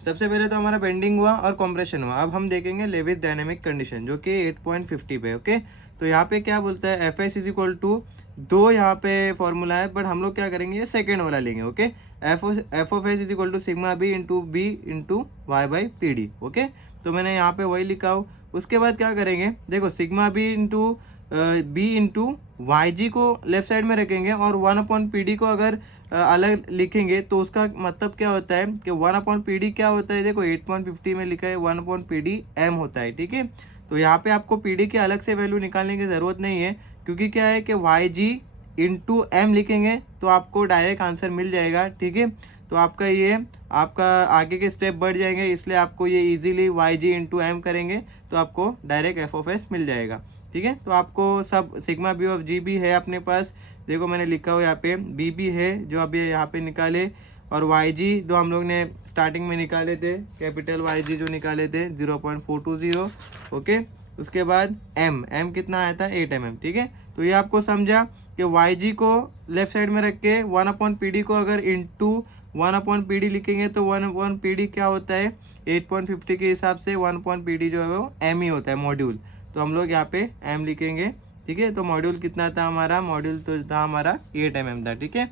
सबसे पहले तो हमारा बेंडिंग हुआ और कॉम्प्रेशन हुआ, अब हम देखेंगे लेविस डायनेमिक कंडीशन जो कि 8.50 पे, ओके। तो यहाँ पे क्या बोलता है, F S is equal to 2 यहाँ पे फॉर्मूला है, बट हम लोग क्या करेंगे, ये सेकेंड वाला लेंगे, okay. F of S is equal to sigma B into Y by P D, okay. तो मैंने यहाँ पे वही लिखा हूँ। उसके बाद क्या करेंगे, देखो सिग्मा बी इंटू वाई जी को लेफ्ट साइड में रखेंगे और 1/PD को अगर अलग लिखेंगे तो उसका मतलब क्या होता है कि 1/PD क्या होता है, देखो 8.50 में लिखा है 1/PD m होता है, ठीक है। तो यहाँ पे आपको PD की अलग से वैल्यू निकालने की ज़रूरत नहीं है, क्योंकि क्या है कि वाई जी इंटू एम लिखेंगे तो आपको डायरेक्ट आंसर मिल जाएगा, ठीक है। तो तो आपका ये आपका आगे के स्टेप बढ़ जाएंगे, इसलिए आपको ये इजीली वाई जी इंटू एम करेंगे तो आपको डायरेक्ट एफ ऑफ एस मिल जाएगा। ठीक है, तो आपको सब सिग्मा बी ऑफ जी भी है अपने पास, देखो मैंने लिखा हुआ यहाँ पे, बी भी है जो अभी यहाँ पे निकाले, और वाई जी जो हम लोग ने स्टार्टिंग में निकाले थे, कैपिटल वाई जी जो निकाले थे 0.420। ओके, उसके बाद एम कितना आया था 8 mm। ठीक है, तो ये आपको समझा कि वाई जी को लेफ्ट साइड में रख के 1/PD को अगर इंटू 1/PD लिखेंगे तो 1/PD क्या होता है 8.50 के हिसाब से 1/PD जो है वो एम ही होता है, मॉड्यूल। तो हम लोग यहाँ पे एम लिखेंगे। ठीक है, तो मॉड्यूल कितना था हमारा, मॉड्यूल तो था हमारा 8 mm था। ठीक है,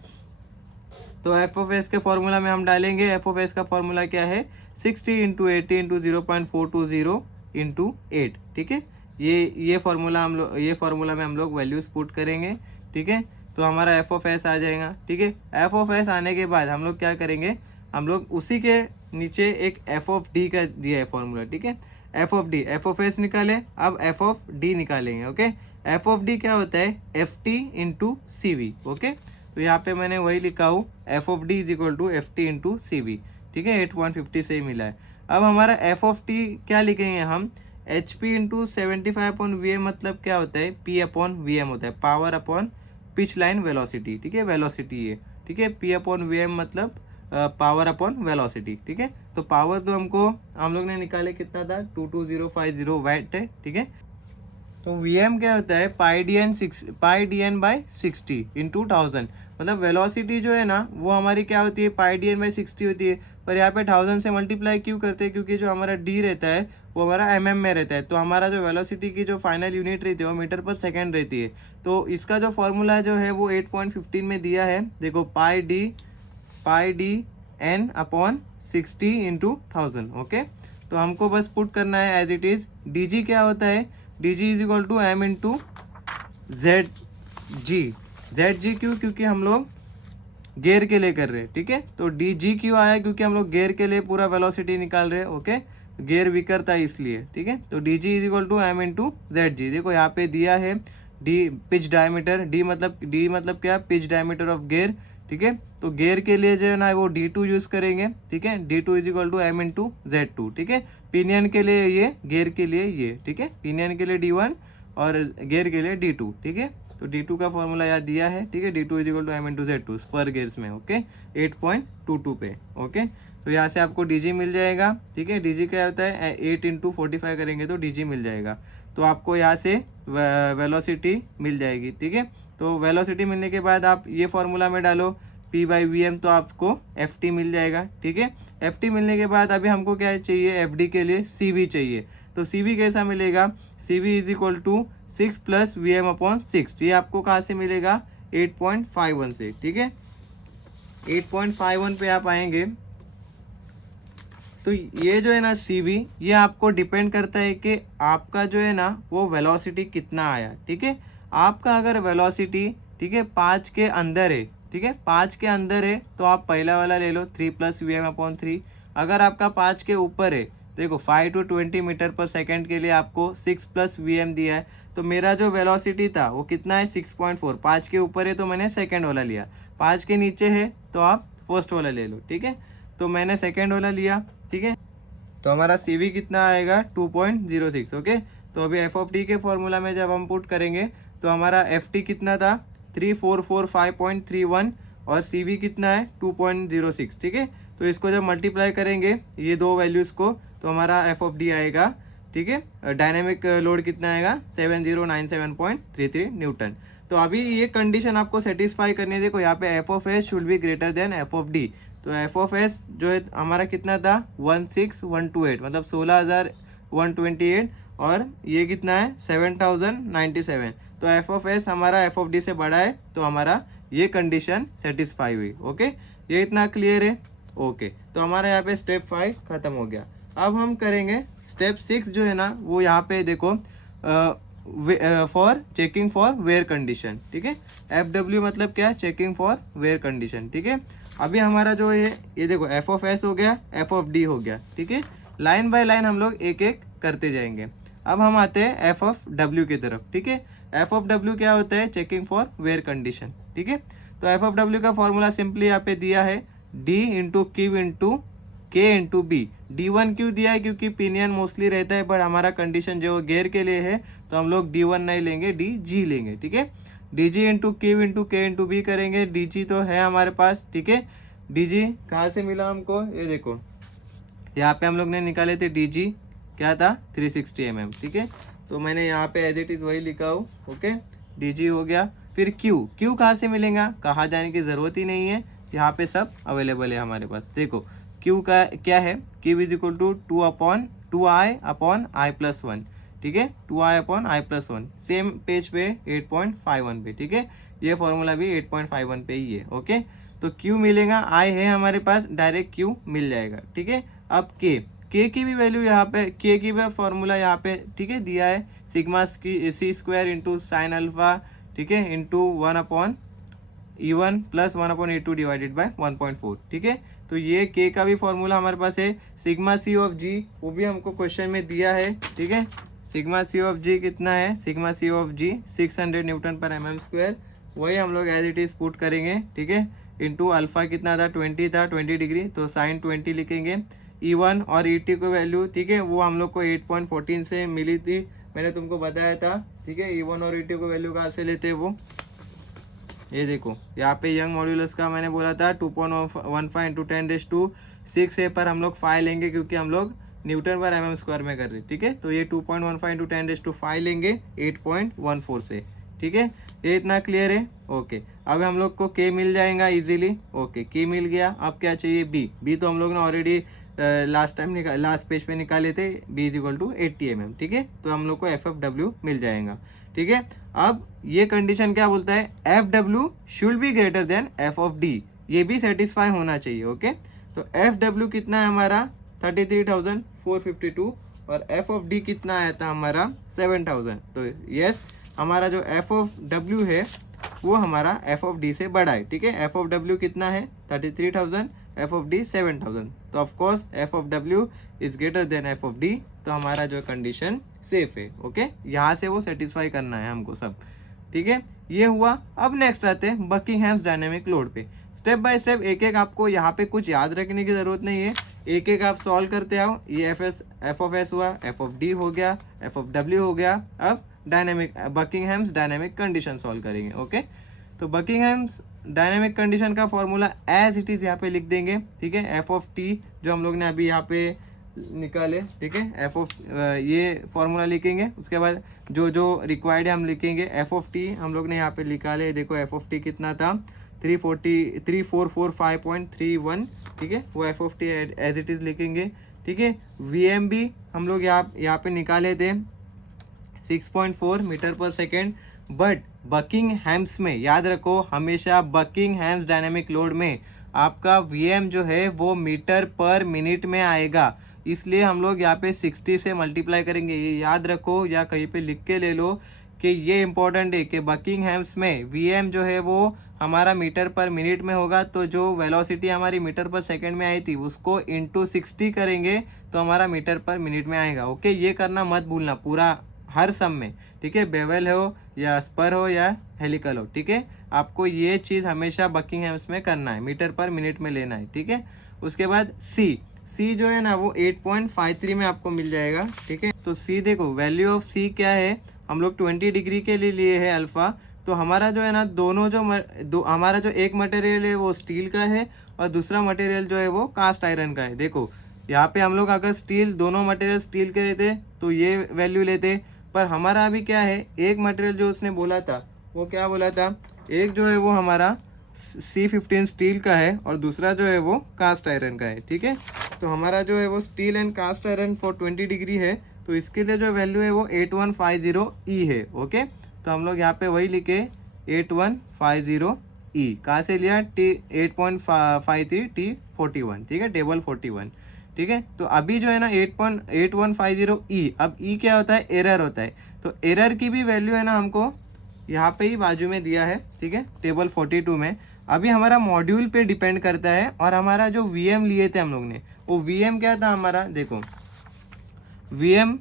तो एफ ऑफ एस के फॉर्मूला में हम डालेंगे, एफ ऑफ एस का फॉर्मूला क्या है 60 इंटू 80 इंटू 0.420 इंटू 8। ठीक है, ये फार्मूला हम लोग, ये फार्मूला में हम लोग वैल्यूज पुट करेंगे। ठीक है, तो हमारा एफ ऑफ एस आ जाएगा। ठीक है, एफ ऑफ एस आने के बाद हम लोग क्या करेंगे, हम लोग उसी के नीचे एक एफ ऑफ डी का दिया है फॉर्मूला। ठीक है, F of D, F of S निकाले, अब एफ ऑफ डी निकालेंगे। ओके, एफ ऑफ डी क्या होता है F T into C V. Okay, तो यहाँ पे मैंने वही लिखा हूँ, F of D is equal to F T into C V. ठीक है, 8.50 से ही मिला है। अब हमारा एफ ऑफ टी क्या लिखेंगे हम, एच पी इंटू 75/VM मतलब क्या होता है P/VM होता है, power upon pitch line velocity. ठीक है, वेलोसिटी है। ठीक है, P/VM मतलब पावर अपॉन वेलोसिटी। ठीक है, तो पावर तो हमको हम लोग ने निकाले कितना था 22050 वाट है। ठीक है, तो Vm क्या होता है πdn/60 इंटू 1000, मतलब वेलोसिटी जो है ना वो हमारी क्या होती है πdn/60 होती है, पर यहाँ पे 1000 से मल्टीप्लाई क्यों करते हैं, क्योंकि जो हमारा d रहता है वो हमारा mm में रहता है, तो हमारा जो वेलोसिटी की जो फाइनल यूनिट रहती है वो मीटर पर सेकेंड रहती है। तो इसका जो फॉर्मूला जो है वो 8.15 में दिया है, देखो πd/n/60 इंटू 1000। ओके, तो हमको बस पुट करना है एज इट इज। डी क्या होता है, D G is equal to M into Z G क्यों, क्योंकि हम लोग गेयर के लिए कर रहे हैं। ठीक है, तो डी जी क्यों आया, क्योंकि हम लोग गेयर के लिए पूरा वेलोसिटी निकाल रहे हैं। ओके, गेयर वीकर था इसलिए। ठीक है, तो D G is equal to M into Z G. देखो यहाँ पे दिया है डी पिच डायमीटर, डी मतलब क्या, पिच डायमीटर ऑफ गेयर। ठीक है, तो गेयर के लिए जो है ना वो D2 यूज करेंगे। ठीक है, D2 is equal to M into Z2। ठीक है, पिनियन के लिए ये, गेयर के लिए ये। ठीक है, पिनियन के लिए D1 और गेयर के लिए D2। ठीक है, तो D2 का फॉर्मूला याद दिया है। ठीक है, D2 is equal to M into Z2 पर गेयर्स में। ओके, 8.22 पे। ओके, तो यहाँ से आपको DG मिल जाएगा। ठीक है, DG क्या होता है 8 इंटू 45 करेंगे तो DG मिल जाएगा, तो आपको यहाँ से वेलोसिटी मिल जाएगी। ठीक है, तो वेलोसिटी मिलने के बाद आप ये फॉर्मूला में डालो P/VM, तो आपको FT मिल जाएगा। ठीक है, FT मिलने के बाद अभी हमको क्या चाहिए, FD के लिए CV चाहिए। तो CV कैसा मिलेगा, CV is equal to 6 + VM/6। ये आपको कहाँ से मिलेगा 8.51 से। ठीक है, 8.51 पे आप आएंगे तो ये जो है ना CV, ये आपको डिपेंड करता है कि आपका जो है ना वो वेलोसिटी कितना आया। ठीक है, आपका अगर वेलोसिटी ठीक है 5 के अंदर है, ठीक है 5 के अंदर है तो आप पहला वाला ले लो 3 + VM/3। अगर आपका 5 के ऊपर है, देखो 5 to 20 मीटर पर सेकेंड के लिए आपको 6 + VM दिया है, तो मेरा जो वेलोसिटी था वो कितना है 6.4। 5 के ऊपर है तो मैंने सेकेंड वाला लिया, 5 के नीचे है तो आप फर्स्ट वाला ले लो। ठीक है, तो मैंने सेकेंड वाला लिया। ठीक है, तो हमारा CV कितना आएगा 2.06। ओके, तो अभी एफ ऑफ डी के फॉर्मूला में जब हम पुट करेंगे तो हमारा FT कितना था 3445.31 और CV कितना है 2.06। ठीक है, तो इसको जब मल्टीप्लाई करेंगे ये दो वैल्यूज़ को तो हमारा एफ ऑफ डी आएगा। ठीक है, डायनेमिक लोड कितना आएगा 7097.33 न्यूटन। तो अभी ये कंडीशन आपको सेटिस्फाई करनी है। देखो यहाँ पे F of S should be greater than F of D, तो एफ ऑफ एस जो है हमारा कितना था 16128 मतलब 16128 और ये कितना है 7097। तो एफ ऑफ एस हमारा एफ ऑफ डी से बड़ा है, तो हमारा ये कंडीशन सेटिस्फाई हुई। ओके, ये इतना क्लियर है। ओके, तो हमारा यहाँ पे स्टेप 5 खत्म हो गया। अब हम करेंगे स्टेप 6 जो है ना वो यहाँ पे देखो for checking for wear condition. ठीक है, FW मतलब क्या, चेकिंग फॉर वेयर कंडीशन। ठीक है, अभी हमारा जो है ये देखो एफ ऑफ एस हो गया, एफ ऑफ डी हो गया। ठीक है, लाइन बाय लाइन हम लोग एक एक करते जाएंगे। अब हम आते हैं एफ ऑफ डब्ल्यू की तरफ। ठीक है, एफ ऑफ डब्ल्यू क्या होता है, चेकिंग फॉर वेयर कंडीशन। ठीक है, तो एफ ऑफ डब्ल्यू का फॉर्मूला सिंपली यहाँ पे दिया है डी इंटू क्यू इंटू के इंटू बी। D1 क्यों दिया है, क्योंकि पिनियन मोस्टली रहता है, पर हमारा कंडीशन जो गेयर के लिए है तो हम लोग D1 नहीं लेंगे, DG लेंगे, ठीक है। DG इंटू क्यू इंटू के इंटू बी करेंगे। DG तो है हमारे पास, ठीक है। DG कहाँ से मिला हमको, ये देखो यहाँ पे हम लोग ने निकाले थे। DG क्या था, 360 mm, ठीक है। तो मैंने यहाँ पे एज इट इज़ वही लिखा हूँ, ओके। DG हो गया। फिर Q कहाँ से मिलेगा, कहाँ जाने की ज़रूरत ही नहीं है, यहाँ पे सब अवेलेबल है हमारे पास। देखो Q का क्या है, Q is equal to 2i upon i+1, ठीक है। 2i upon i+1 same page पे 8.51 पे, ठीक है। ये फॉर्मूला भी 8.51 पे ही है, ओके। तो Q मिलेगा, I है हमारे पास, डायरेक्ट Q मिल जाएगा, ठीक है। अब K की भी वैल्यू यहाँ पे, K की भी फॉर्मूला यहाँ पे, ठीक है, दिया है। Sigma C square into sine alpha, ठीक है, into 1 upon E1 plus 1 upon E2 divided by 1.4, ठीक है। तो ये K का भी फॉर्मूला हमारे पास है। सिग्मा सी ऑफ जी वो भी हमको क्वेश्चन में दिया है, ठीक है। सिग्मा सी ऑफ जी कितना है, sigma C of G 600 newton per mm², वही हम लोग एज इट इज पुट करेंगे, ठीक है। इंटू अल्फा कितना था, 20 था, 20 डिग्री, तो साइन 20 लिखेंगे। E1 और E2 की वैल्यू, ठीक है, वो हम लोग को 8.14 से मिली थी, मैंने तुमको बताया था, ठीक है। E1 और E2 को वैल्यू कहाँ से लेते हैं वो, ये देखो यहाँ पे यंग मॉड्यूलस का मैंने बोला था 2.15 इंटू 10⁻6 है, पर हम लोग 5 लेंगे क्योंकि हम लोग न्यूटन पर mm² में कर रहे हैं, ठीक है। तो ये 2.15 इंटू 10⁻5 लेंगे 8.14 से, ठीक है। ये इतना क्लियर है, ओके। अब हम लोग को K मिल जाएगा इजीली, ओके। K मिल गया। अब क्या चाहिए, B तो हम लोग ने ऑलरेडी लास्ट पेज पे निकाले थे, B is equal to 80 mm, ठीक है। तो हम लोग को FFW मिल जाएगा, ठीक है। अब ये कंडीशन क्या बोलता है, FW should be greater than F of D, ये भी सेटिस्फाई होना चाहिए, ओके। तो FW कितना है हमारा 33,452 और F ऑफ D कितना आया था हमारा 7,000। तो यस, हमारा जो F ऑफ W है वो हमारा F ऑफ D से बड़ा है, ठीक है। F ऑफ W कितना है 33,000, F ऑफ D 7,000, तो of course F of W is greater than F of D, तो हमारा जो कंडीशन सेफ है, ओके। यहाँ से वो सेटिस्फाई करना है हमको सब, ठीक है। ये हुआ। अब नेक्स्ट आते हैं बकिंगहैम्स डायनेमिक लोड पे। स्टेप बाय स्टेप एक एक आपको यहाँ पे कुछ याद रखने की ज़रूरत नहीं है, एक एक आप सॉल्व करते आओ। ये F ऑफ S हुआ, F ऑफ D हो गया, F ऑफ W हो गया। अब बकिंगहैम्स डायनेमिक कंडीशन सॉल्व करेंगे, ओके। तो बकिंगहैम्स डायनेमिक कंडीशन का फॉर्मूला एज इट इज़ यहाँ पे लिख देंगे, ठीक है। F ऑफ T जो हम लोग ने अभी यहाँ पे निकाले, ठीक है। F ऑफ ये फॉर्मूला लिखेंगे, उसके बाद जो जो रिक्वायर्ड है हम लिखेंगे। F ऑफ T हम लोग ने यहाँ पे निकाले, देखो F ऑफ T कितना था 3445.31, ठीक है। वो F of T as it is लिखेंगे, ठीक है। VM भी हम लोग यहाँ पे निकाले थे 6.4 मीटर पर सेकेंड। बट बकिंगहैम्स में याद रखो, हमेशा बकिंगहैम्स डायनेमिक लोड में आपका VM जो है वो मीटर पर मिनट में आएगा, इसलिए हम लोग यहाँ पे 60 से मल्टीप्लाई करेंगे। ये याद रखो या कहीं पे लिख के ले लो कि ये इंपॉर्टेंट है कि बकिंगहैम्स में VM जो है वो हमारा मीटर पर मिनट में होगा, तो जो वेलोसिटी हमारी मीटर पर सेकंड में आई थी उसको इंटू 60 करेंगे तो हमारा मीटर पर मिनट में आएगा, ओके। ये करना मत भूलना पूरा हर सम में, ठीक है। बेवल हो या स्पर हो या हेलिकल हो, ठीक है। आपको ये चीज़ हमेशा बकिंगहैम्स में करना है, मीटर पर मिनट में लेना है, ठीक है। उसके बाद C जो है ना वो 8.53 में आपको मिल जाएगा, ठीक है। तो C देखो, वैल्यू ऑफ C क्या है, हम लोग 20 डिग्री के लिए लिए है अल्फ़ा। तो हमारा जो है ना दोनों हमारा जो एक मटेरियल है वो स्टील का है और दूसरा मटेरियल जो है वो कास्ट आयरन का है। देखो यहाँ पे हम लोग अगर दोनों मटेरियल स्टील के लेते तो ये वैल्यू लेते, पर हमारा अभी क्या है, एक मटेरियल जो उसने बोला था वो क्या बोला था, एक जो है वो हमारा C15 स्टील का है और दूसरा जो है वो कास्ट आयरन का है, ठीक है। तो हमारा जो है वो steel and cast iron for 20 degree है, तो इसके लिए जो वैल्यू है वो 8150E है, ओके। तो हम लोग यहाँ पे वही लिखे 8150E, कहाँ से लिया, 8.53 T41, ठीक है, टेबल 41, ठीक है। तो अभी जो है ना 8150E, अब E क्या होता है, एरर होता है। तो एरर की भी वैल्यू है ना हमको यहाँ पे ही बाजू में दिया है, ठीक है, टेबल 42 में। अभी हमारा मॉड्यूल पे डिपेंड करता है, और हमारा जो VM लिए थे हम लोग ने वो VM क्या था हमारा, देखो VM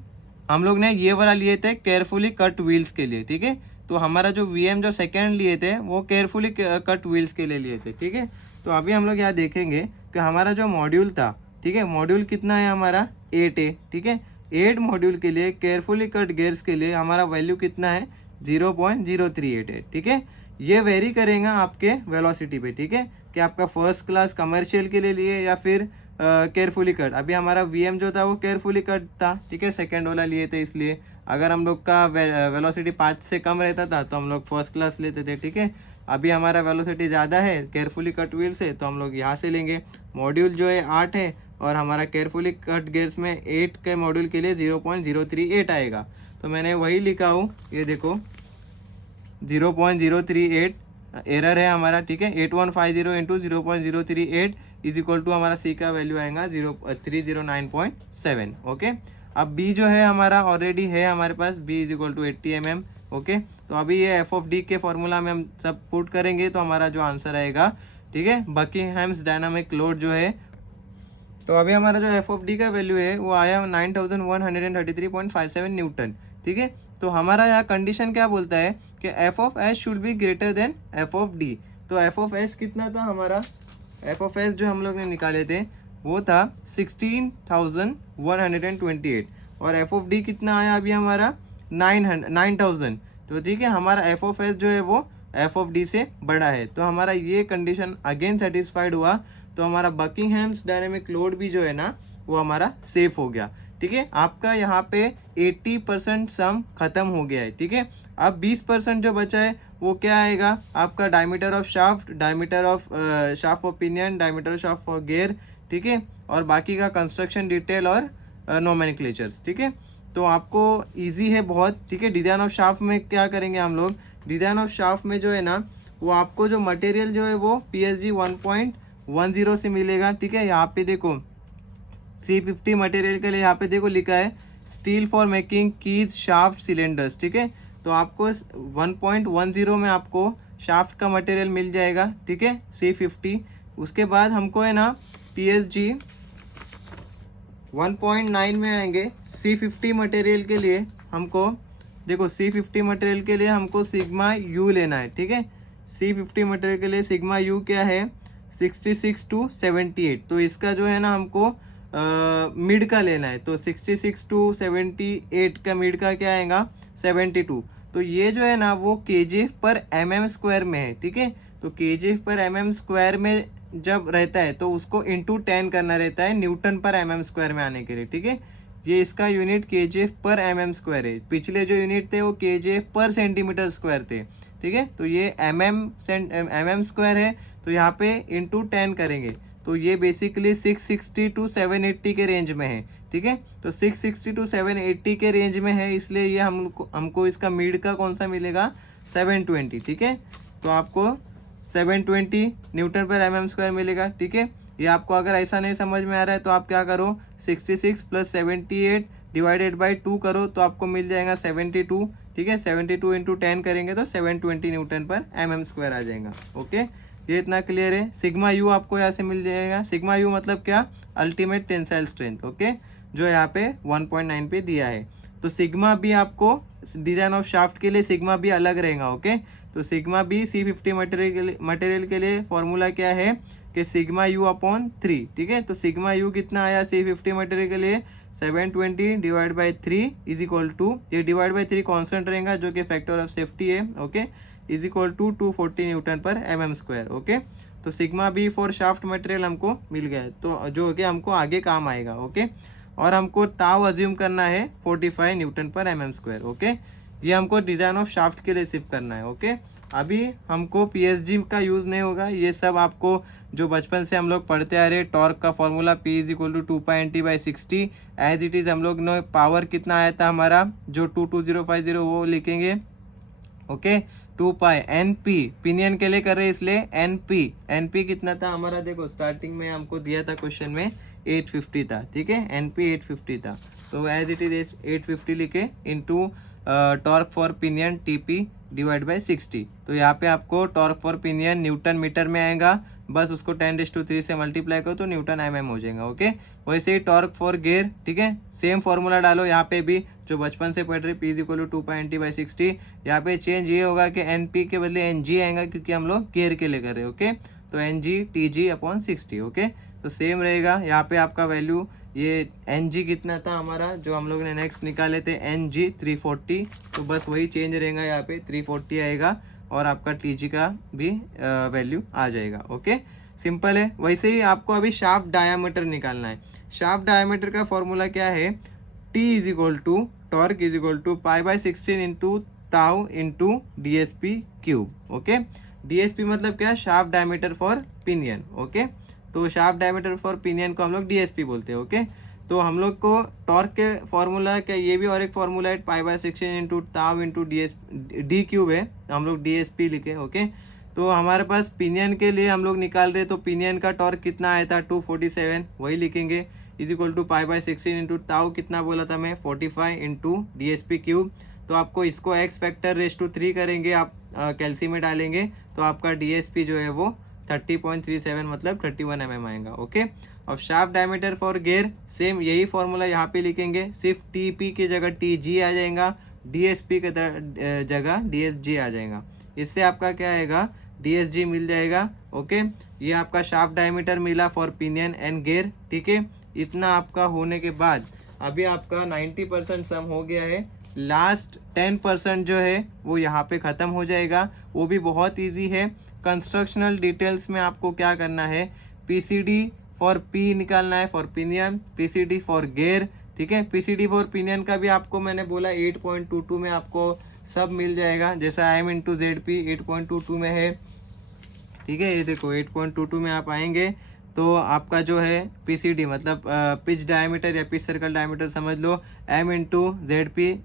हम लोग ने ये वाला लिए थे केयरफुली कट व्हील्स के लिए, ठीक है। तो हमारा जो VM जो सेकेंड लिए थे वो केयरफुली कट व्हील्स के लिए लिए थे, ठीक है। तो अभी हम लोग यहाँ देखेंगे कि हमारा जो मॉड्यूल था, ठीक है, मॉड्यूल कितना है हमारा 8 है, ठीक है। 8 मॉड्यूल के लिए केयरफुली कट गेयर्स के लिए हमारा वैल्यू कितना है 0.038 है, ठीक है। ये वेरी करेगा आपके वेलोसिटी पे, ठीक है, कि आपका फर्स्ट क्लास कमर्शियल के लिए लिए या फिर केयरफुली कट। अभी हमारा VM जो था वो केयरफुली कट था, ठीक है, सेकेंड वाला लिए थे, इसलिए अगर हम लोग का वेलोसिटी 5 से कम रहता था तो हम लोग फर्स्ट क्लास लेते थे, ठीक है। अभी हमारा वेलोसिटी ज़्यादा है केयरफुली कट व्हील से, तो हम लोग यहाँ से लेंगे। मॉड्यूल जो है 8 है और हमारा केयरफुली कट गेयर्स में 8 के मॉड्यूल के लिए 0.038 आएगा। तो मैंने वही लिखा हूँ, ये देखो 0.038 एरर है हमारा, ठीक है। 8150 इंटू 0.038 इज इक्वल टू हमारा सी का वैल्यू आएगा 309.7, ओके। अब बी जो है हमारा ऑलरेडी है हमारे पास, B is equal to 80 mm, okay. तो अभी ये एफ ऑफ डी के फॉर्मूला में हम सब पुट करेंगे तो हमारा जो आंसर आएगा, ठीक है, बकिंगहैम्स डायनामिक लोड जो है, तो अभी हमारा जो एफ ऑफ डी का वैल्यू है वो आया 9133.57 न्यूटन, ठीक है। तो हमारा यहाँ कंडीशन क्या बोलता है कि F of S should be greater than F of D. तो एफ ऑफ एस कितना था हमारा, एफ ऑफ एस जो हम लोग ने निकाले थे वो था 16,128 और एफ ऑफ डी कितना आया अभी हमारा 9,000। तो ठीक है, हमारा एफ ऑफ एस जो है वो एफ ऑफ डी से बड़ा है। तो हमारा ये कंडीशन अगेन सेटिस्फाइड हुआ, तो हमारा बकिंगहैम्स डायनेमिक लोड भी जो है ना वो हमारा सेफ हो गया, ठीक है। आपका यहाँ पे 80% सम खत्म हो गया है, ठीक है। अब 20% जो बचा है वो क्या आएगा आपका diameter of shaft, diameter of shaft of pinion, diameter of shaft of gear, ठीक है, और बाकी का कंस्ट्रक्शन डिटेल और नोमेनक्लेचर्स, ठीक है। तो आपको इजी है बहुत, ठीक है। डिज़ाइन ऑफ शाफ्ट में क्या करेंगे हम लोग, डिज़ाइन ऑफ शाफ्ट में जो है ना वो आपको जो मटेरियल जो है वो PSG 1.10 से मिलेगा, ठीक है। यहाँ पे देखो C50 मटेरियल के लिए यहाँ पे देखो लिखा है steel for making keys shaft cylinders, ठीक है। तो आपको 1.10 में आपको शाफ्ट का मटेरियल मिल जाएगा, ठीक है, C50। उसके बाद हमको है ना PSG 1.9 में आएंगे। C50 मटेरियल के लिए हमको देखो C50 मटेरियल के लिए हमको सिग्मा यू लेना है, ठीक है। C50 मटेरियल के लिए सिग्मा यू क्या है 66 to 78। तो इसका जो है ना हमको मिड का लेना है, तो 66 to 78 का मिड का क्या आएगा 72। तो ये जो है ना वो kg पर mm स्क्वायर में है, ठीक है। तो kg पर mm स्क्वायर में जब रहता है तो उसको इंटू 10 करना रहता है न्यूटन पर mm स्क्वायर में आने के लिए, ठीक है। ये इसका यूनिट kg पर mm स्क्वायर है। पिछले जो यूनिट थे वो kg पर सेंटीमीटर स्क्वायर थे, ठीक है। तो ये mm स्क्वायर है, तो यहाँ पे इंटू 10 करेंगे तो ये बेसिकली 660 to 780 के रेंज में है, ठीक है। तो 660 to 780 के रेंज में है, इसलिए ये हमको इसका मिड का कौन सा मिलेगा 720, ठीक है। तो आपको 720 न्यूटन पर mm स्क्वायर मिलेगा, ठीक है। ये आपको अगर ऐसा नहीं समझ में आ रहा है तो आप क्या करो 66 + 78 डिवाइडेड बाई 2 करो तो आपको मिल जाएगा 72, ठीक है। 72 इंटू 10 करेंगे तो 720 न्यूटन पर mm स्क्वायर आ जाएगा, ओके। ये इतना क्लियर है। सिग्मा यू आपको यहाँ से मिल जाएगा। सिग्मा यू मतलब क्या, अल्टीमेट टेंसाइल स्ट्रेंथ, ओके, जो यहाँ पे 1.9 पे दिया है। तो सिग्मा भी आपको डिजाइन ऑफ शाफ्ट के लिए सिग्मा भी अलग रहेगा, ओके। तो सिग्मा भी C50 मटेरियल के लिए फॉर्मूला क्या है कि सिग्मा यू अपॉन 3, ठीक है। तो सिग्मा यू कितना आया C50 मटेरियल के लिए 720 divide by 3 is equal to, ये डिवाइड बाई 3 कॉन्स्टेंट रहेगा जो कि फैक्टर ऑफ सेफ्टी है, okay, is equal to 240 newton per mm square, okay. तो sigma B for shaft material हमको मिल गया है, तो जो कि हमको आगे काम आएगा, ओके। और हमको ताव अज्यूम करना है 45 Newton per mm square, okay. ये हमको डिज़ाइन ऑफ शाफ्ट के लिए शिफ्ट करना है, ओके। अभी हमको PSG का यूज़ नहीं होगा, ये सब आपको जो बचपन से हम लोग पढ़ते आ रहे, टॉर्क का formula P = 2π/60 as it is. हम लोग ने पावर कितना आया था हमारा जो 22050 वो लिखेंगे, ओके। 2π NP पिनियन के लिए कर रहे इसलिए NP कितना था हमारा, देखो स्टार्टिंग में हमको दिया था क्वेश्चन में 850 था, ठीक है। NP 850 था, तो एज इट इज 850 लिखे into torque for pinion TP divide by 60। तो यहाँ पे आपको torque for pinion newton metre में आएगा, बस उसको 10⁻³ से मल्टीप्लाई करो तो न्यूटन mm हो जाएगा। ओके, वैसे ही टॉर्क फॉर गियर, ठीक है, सेम फॉर्मूला डालो यहाँ पे भी जो बचपन से पढ़ रहे, P = 2π/60। यहाँ पे चेंज ये होगा कि NP के बदले NG आएगा क्योंकि हम लोग गियर के लिए कर रहे हैं। ओके, तो NG TG/60। ओके, तो सेम रहेगा यहाँ पे आपका वैल्यू। ये NG कितना था हमारा जो हम लोग ने नेक्स्ट निकाले थे, NG 340, तो बस वही चेंज रहेगा, यहाँ पे 340 आएगा और आपका TG का भी वैल्यू आ जाएगा। ओके, सिंपल है। वैसे ही आपको अभी शाफ्ट डायामीटर निकालना है। शाफ्ट डायामीटर का फॉर्मूला क्या है, T = टॉर्क = π/16 इंटू ताउ इंटू DSP³। ओके, DSP मतलब क्या, shaft diameter for pinion. Okay, तो शाफ्ट डायमीटर फॉर पिनियन को हम लोग DSP बोलते हैं। ओके, तो हम लोग को टॉर्क के फॉर्मूला क्या, ये भी और एक फॉर्मूला है, π/16 इंटू ताउ इंटू D³ है, हम लोग DSP लिखे। ओके, तो हमारे पास पिनियन के लिए हम लोग निकाल रहे, तो पिनियन का टॉर्क कितना आया था 247, वही लिखेंगे, = π/16 इंटू ताउ कितना बोला था मैं 45 इंटू DSP³। तो आपको इसको x फैक्टर ⁻³ करेंगे, आप कैल्सी में डालेंगे तो आपका DSP जो है वो 30.37 मतलब 31 mm आएगा। ओके, अब shaft diameter for gear same यही फॉर्मूला यहाँ पे लिखेंगे, सिर्फ TP की जगह TG आ जाएगा, DSP की जगह DSG आ जाएगा। इससे आपका क्या आएगा, DSG मिल जाएगा। ओके, ये आपका शाफ्ट डायमीटर मिला फॉर पिनियन एंड गियर। ठीक है, इतना आपका होने के बाद अभी आपका 90% सम हो गया है। लास्ट 10% जो है वो यहाँ पे ख़त्म हो जाएगा, वो भी बहुत इजी है। कंस्ट्रक्शनल डिटेल्स में आपको क्या करना है, PCD फॉर P निकालना है for pinion, PCD for gear. ठीक है, PCD फॉर पिनियन का भी आपको मैंने बोला 8.22 में आपको सब मिल जाएगा, जैसा M × ZP 8.22 में है। ठीक है, ये देखो 8.22 में आप आएंगे तो आपका जो है PCD मतलब पिच डायमीटर या पिच सर्कल डायमीटर समझ लो, M × ZP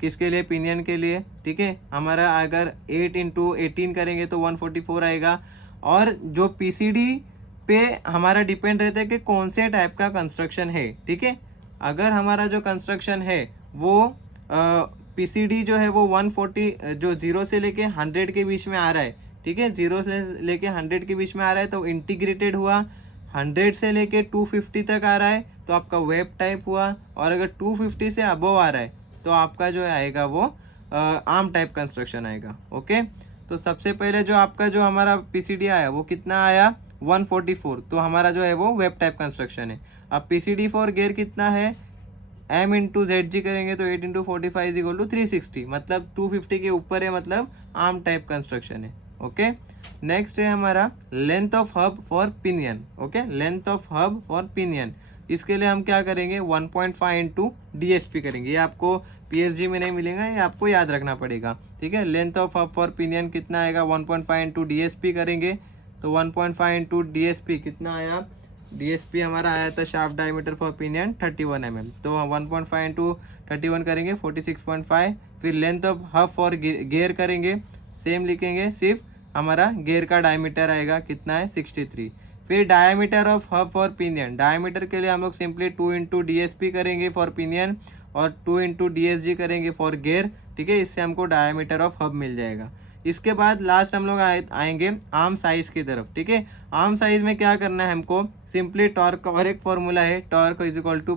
किसके लिए, पिनियन के लिए। ठीक है, हमारा अगर 8 × 18 करेंगे तो 144 आएगा। और जो PCD पे हमारा डिपेंड रहता है कि कौन से टाइप का कंस्ट्रक्शन है। ठीक है, अगर हमारा जो कंस्ट्रक्शन है वो PCD जो है वो 140 जो 0 से लेके 100 के बीच में आ रहा है, ठीक है, 0 से लेके 100 के बीच में आ रहा है तो इंटीग्रेटेड हुआ। 100 से लेके 250 तक आ रहा है तो आपका वेब टाइप हुआ। और अगर 250 से अबव आ रहा है तो आपका जो आएगा वो आर्म टाइप कंस्ट्रक्शन आएगा। ओके, तो सबसे पहले जो आपका जो हमारा PCD आया वो कितना आया 144, तो हमारा जो है वो वेब टाइप कंस्ट्रक्शन है। अब PCD फॉर गियर कितना है, M × ZG करेंगे तो 8 × 45 = 360, मतलब 250 के ऊपर है, मतलब आर्म टाइप कंस्ट्रक्शन है। ओके, नेक्स्ट है हमारा length of hub for pinion. Okay, length of hub for pinion, इसके लिए हम क्या करेंगे 1.5 इंटू DSP करेंगे। ये आपको PSG में नहीं मिलेगा, ये आपको याद रखना पड़ेगा। ठीक है, length of hub for pinion कितना आएगा 1.5 इंटू DSP करेंगे तो 1.5 इंटू DSP कितना आया, DSP हमारा आया था shaft diameter for pinion 31 mm, तो 1.5 इंटू 31 करेंगे 46.5। फिर length of hub for gear करेंगे, सेम लिखेंगे, सिर्फ हमारा गियर का डायमीटर आएगा कितना है 63। फिर diameter of hub for pinion, diameter के लिए हम लोग सिंपली 2 इंटू DSP करेंगे फॉर पिनियन और 2 इंटू DSG करेंगे फॉर गियर। ठीक है, इससे हमको डायमीटर ऑफ हब मिल जाएगा। इसके बाद लास्ट हम लोग आएंगे आर्म साइज की तरफ। ठीक है, आर्म साइज में क्या करना है हमको, सिंपली टॉर्क का और एक फॉर्मूला है, torque =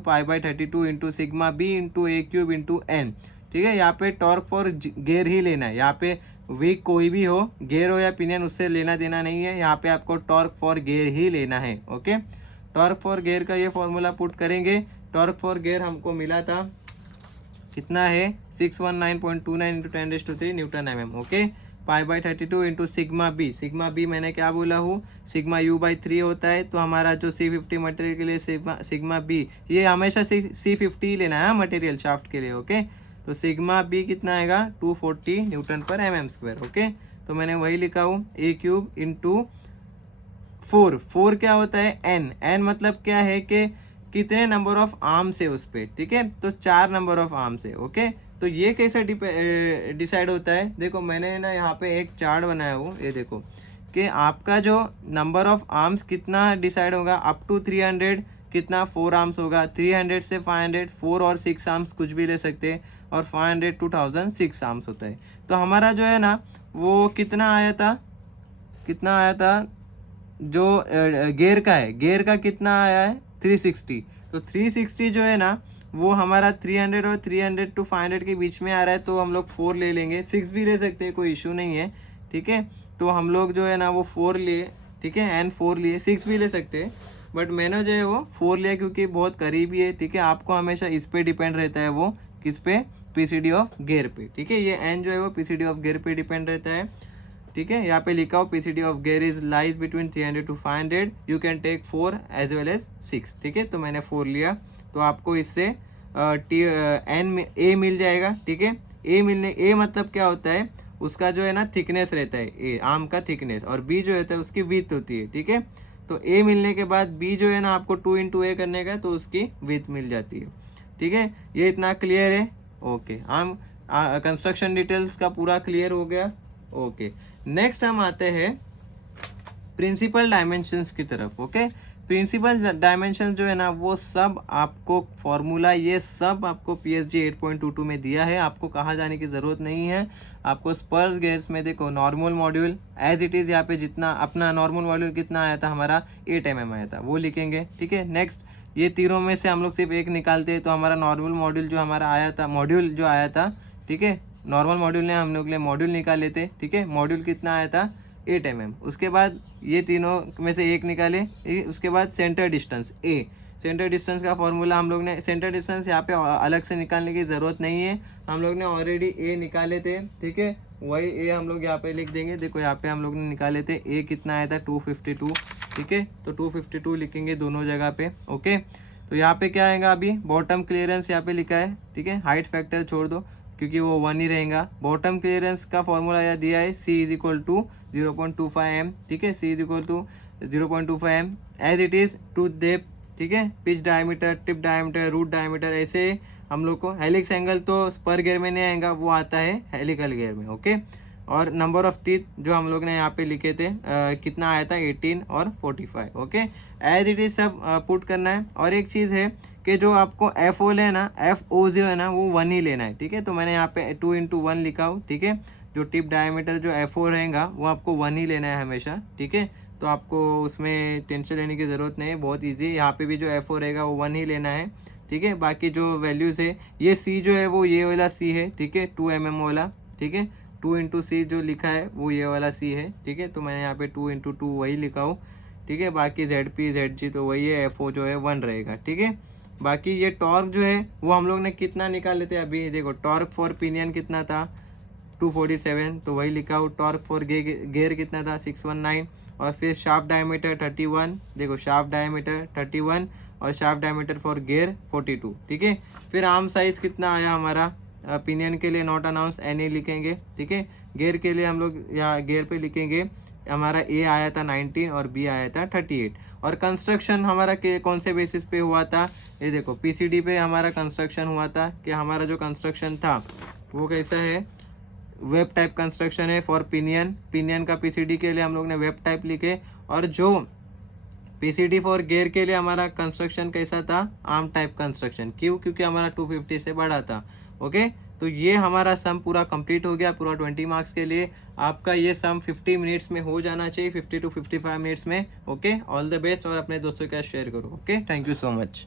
π/32 into sigma B into A³ into N। ठीक है, यहाँ पे टॉर्क फॉर गियर ही लेना है, यहाँ पे वीक कोई भी हो, गियर हो या पिनियन, उससे लेना देना नहीं है, यहाँ पे आपको टॉर्क फॉर गियर ही लेना है। ओके, टॉर्क फॉर गियर का ये फॉर्मूला पुट करेंगे। टॉर्क फॉर गियर हमको मिला था कितना है 619.29 into 10⁻³ newton mm। Okay, π/32 into sigma B, sigma B मैंने क्या बोला हूँ, सिग्मा U/3 होता है। तो हमारा जो C50 मटेरियल के लिए सिग्मा B, ये हमेशा C50 ही लेना है मटेरियल शाफ्ट के लिए। ओके, तो सिग्मा B कितना आएगा 240 Nm²। ओके, तो मैंने वही लिखा हूँ A³ इंटू 4 क्या होता है N मतलब क्या है कि कितने नंबर ऑफ आर्म्स है उस पर। ठीक है, तो 4 नंबर ऑफ आर्म्स है। ओके, तो ये कैसे डिसाइड होता है, देखो मैंने ना यहाँ पे एक चार्ट बनाया हूँ, ये देखो कि आपका जो नंबर ऑफ आर्म्स कितना डिसाइड होगा, अप टू 300 कितना 4 आर्म्स होगा, 300 से 500 4 और 6 आर्म्स कुछ भी ले सकते हैं, और 500 to 1000 6 आर्म्स होता है। तो हमारा जो है ना वो कितना आया था जो गियर का है, गियर का कितना आया है 360। तो 360 जो है ना वो हमारा 300 और 300 to 500 के बीच में आ रहा है, तो हम लोग 4 ले लेंगे, 6 भी ले सकते हैं, कोई इशू नहीं है, ठीक है। तो हम लोग जो है ना वो 4 लिए, ठीक है, एंड 4 लिए, 6 भी ले सकते हैं, बट मैंने जो है वो 4 लिया क्योंकि बहुत करीबी है, ठीक है। आपको हमेशा इस पे डिपेंड रहता है, वो किस पे, पीसीडी ऑफ गियर पे, ठीक है। ये एन जो है वो पीसीडी ऑफ गियर पे डिपेंड रहता है, ठीक है। यहाँ पे लिखा हो PCD of gear is lies between 300 to 500, you can take 4 as well as 6, ठीक है। तो मैंने 4 लिया, तो आपको इससे एन ए मिल जाएगा, ठीक है। ए मतलब क्या होता है, उसका जो है ना थिकनेस रहता है, ए आर्म का थिकनेस, और बी जो होता है उसकी विड्थ होती है, ठीक है। तो ए मिलने के बाद बी जो है ना आपको 2 into a करने का, तो उसकी विड्थ मिल जाती है, ठीक है। ये इतना क्लियर है, ओके। हम कंस्ट्रक्शन डिटेल्स का पूरा क्लियर हो गया, ओके। नेक्स्ट हम आते हैं प्रिंसिपल डायमेंशंस की तरफ, ओके। प्रिंसिपल डायमेंशन जो है ना वो सब आपको फॉर्मूला, ये सब आपको PSG 8.22 में दिया है, आपको कहाँ जाने की ज़रूरत नहीं है। आपको स्पर्स गियर्स में देखो normal module as it is, यहाँ पे जितना अपना नॉर्मल मॉड्यूल कितना आया था हमारा 8 mm आया था, वो लिखेंगे, ठीक है। नेक्स्ट ये तीनों में से हम लोग सिर्फ एक निकालते हैं, तो हमारा नॉर्मल मॉड्यूल जो हमारा आया था, मॉड्यूल जो आया था, ठीक है, नॉर्मल मॉड्यूल ने हम लोग ले मॉड्यूल निकाले थे, ठीक है। मॉड्यूल कितना आया था 8 mm। उसके बाद ये तीनों में से एक निकाले, उसके बाद सेंटर डिस्टेंस ए, सेंटर डिस्टेंस का फॉर्मूला हम लोग ने, सेंटर डिस्टेंस यहाँ पे अलग से निकालने की ज़रूरत नहीं है, हम लोग ने ऑलरेडी ए निकाले थे, ठीक है। वही ए हम लोग यहाँ पे लिख देंगे, देखो यहाँ पे हम लोग ने निकाले थे, ए कितना आया था 252, ठीक है। तो 252 लिखेंगे दोनों जगह पे, ओके। तो यहाँ पे क्या आएगा, अभी बॉटम क्लियरेंस यहाँ पे लिखा है, ठीक है। हाइट फैक्टर छोड़ दो क्योंकि वो 1 ही रहेगा। बॉटम क्लियरेंस का फॉर्मूला यहाँ दिया है, C is equal to 0.25 m, ठीक है। C is equal to 0.25 m as it is to depth, ठीक है। Pitch diameter, tip diameter, root diameter, ऐसे हम लोग को हेलिक्स एंगल तो स्पर गियर में नहीं आएगा, वो आता है हेलिकल गियर में, ओके। और नंबर ऑफ टीथ जो हम लोग ने यहाँ पे लिखे थे कितना आया था 18 और 45, ओके। एज इट इज़ सब पुट करना है। और एक चीज़ है कि जो आपको FO लेना, FO जो है ना वो 1 ही लेना है, ठीक है। तो मैंने यहाँ पे 2 into 1 लिखा हूँ, ठीक है। जो टिप डायमीटर जो FO रहेगा वो आपको 1 ही लेना है हमेशा, ठीक है। तो आपको उसमें टेंशन लेने की ज़रूरत नहीं है, बहुत ईजी। यहाँ पे भी जो FO रहेगा वो 1 ही लेना है, ठीक है। बाकी जो वैल्यूज़ है, ये C जो है वो ये वाला C है, ठीक है, 2 mm वाला, ठीक है। 2 into C जो लिखा है वो ये वाला C है, ठीक है। तो मैंने यहाँ पे 2 into 2 वही लिखा हूँ, ठीक है। बाकी ZP ZG तो वही है, FO जो है 1 रहेगा, ठीक है। बाकी ये टॉर्क जो है वो हम लोग ने कितना निकाल लेते हैं, अभी देखो टॉर्क फॉर पिनियन कितना था 247, तो वही लिखा हूँ। टॉर्क फॉर गेयर कितना था 619, और फिर शाफ्ट डायमीटर 31, देखो शाफ्ट डायमीटर 31, और शाफ्ट डायमीटर फॉर गेयर 42, ठीक है। फिर आर्म साइज कितना आया हमारा, पिनियन के लिए नॉट अनाउंस NA लिखेंगे, ठीक है। गेयर के लिए हम लोग यहाँ गेयर पे लिखेंगे, हमारा A आया था 19 और B आया था 38। और कंस्ट्रक्शन हमारा के कौन से बेसिस पे हुआ था, ये देखो PCD पे हमारा कंस्ट्रक्शन हुआ था। कि हमारा जो कंस्ट्रक्शन था वो कैसा है, वेब टाइप कंस्ट्रक्शन है फॉर पिनियन का PCD के लिए हम लोग ने वेब टाइप लिखे। और जो PCD फॉर गेयर के लिए हमारा कंस्ट्रक्शन कैसा था, आर्म टाइप कंस्ट्रक्शन। क्यों, क्योंकि हमारा 250 से बड़ा था, ओके। तो ये हमारा सम पूरा कंप्लीट हो गया, पूरा 20 मार्क्स के लिए। आपका ये सम 50 मिनट्स में हो जाना चाहिए, 50 to 55 मिनट्स में, ओके। ऑल द बेस्ट, और अपने दोस्तों के साथ शेयर करो, okay. Thank you so much.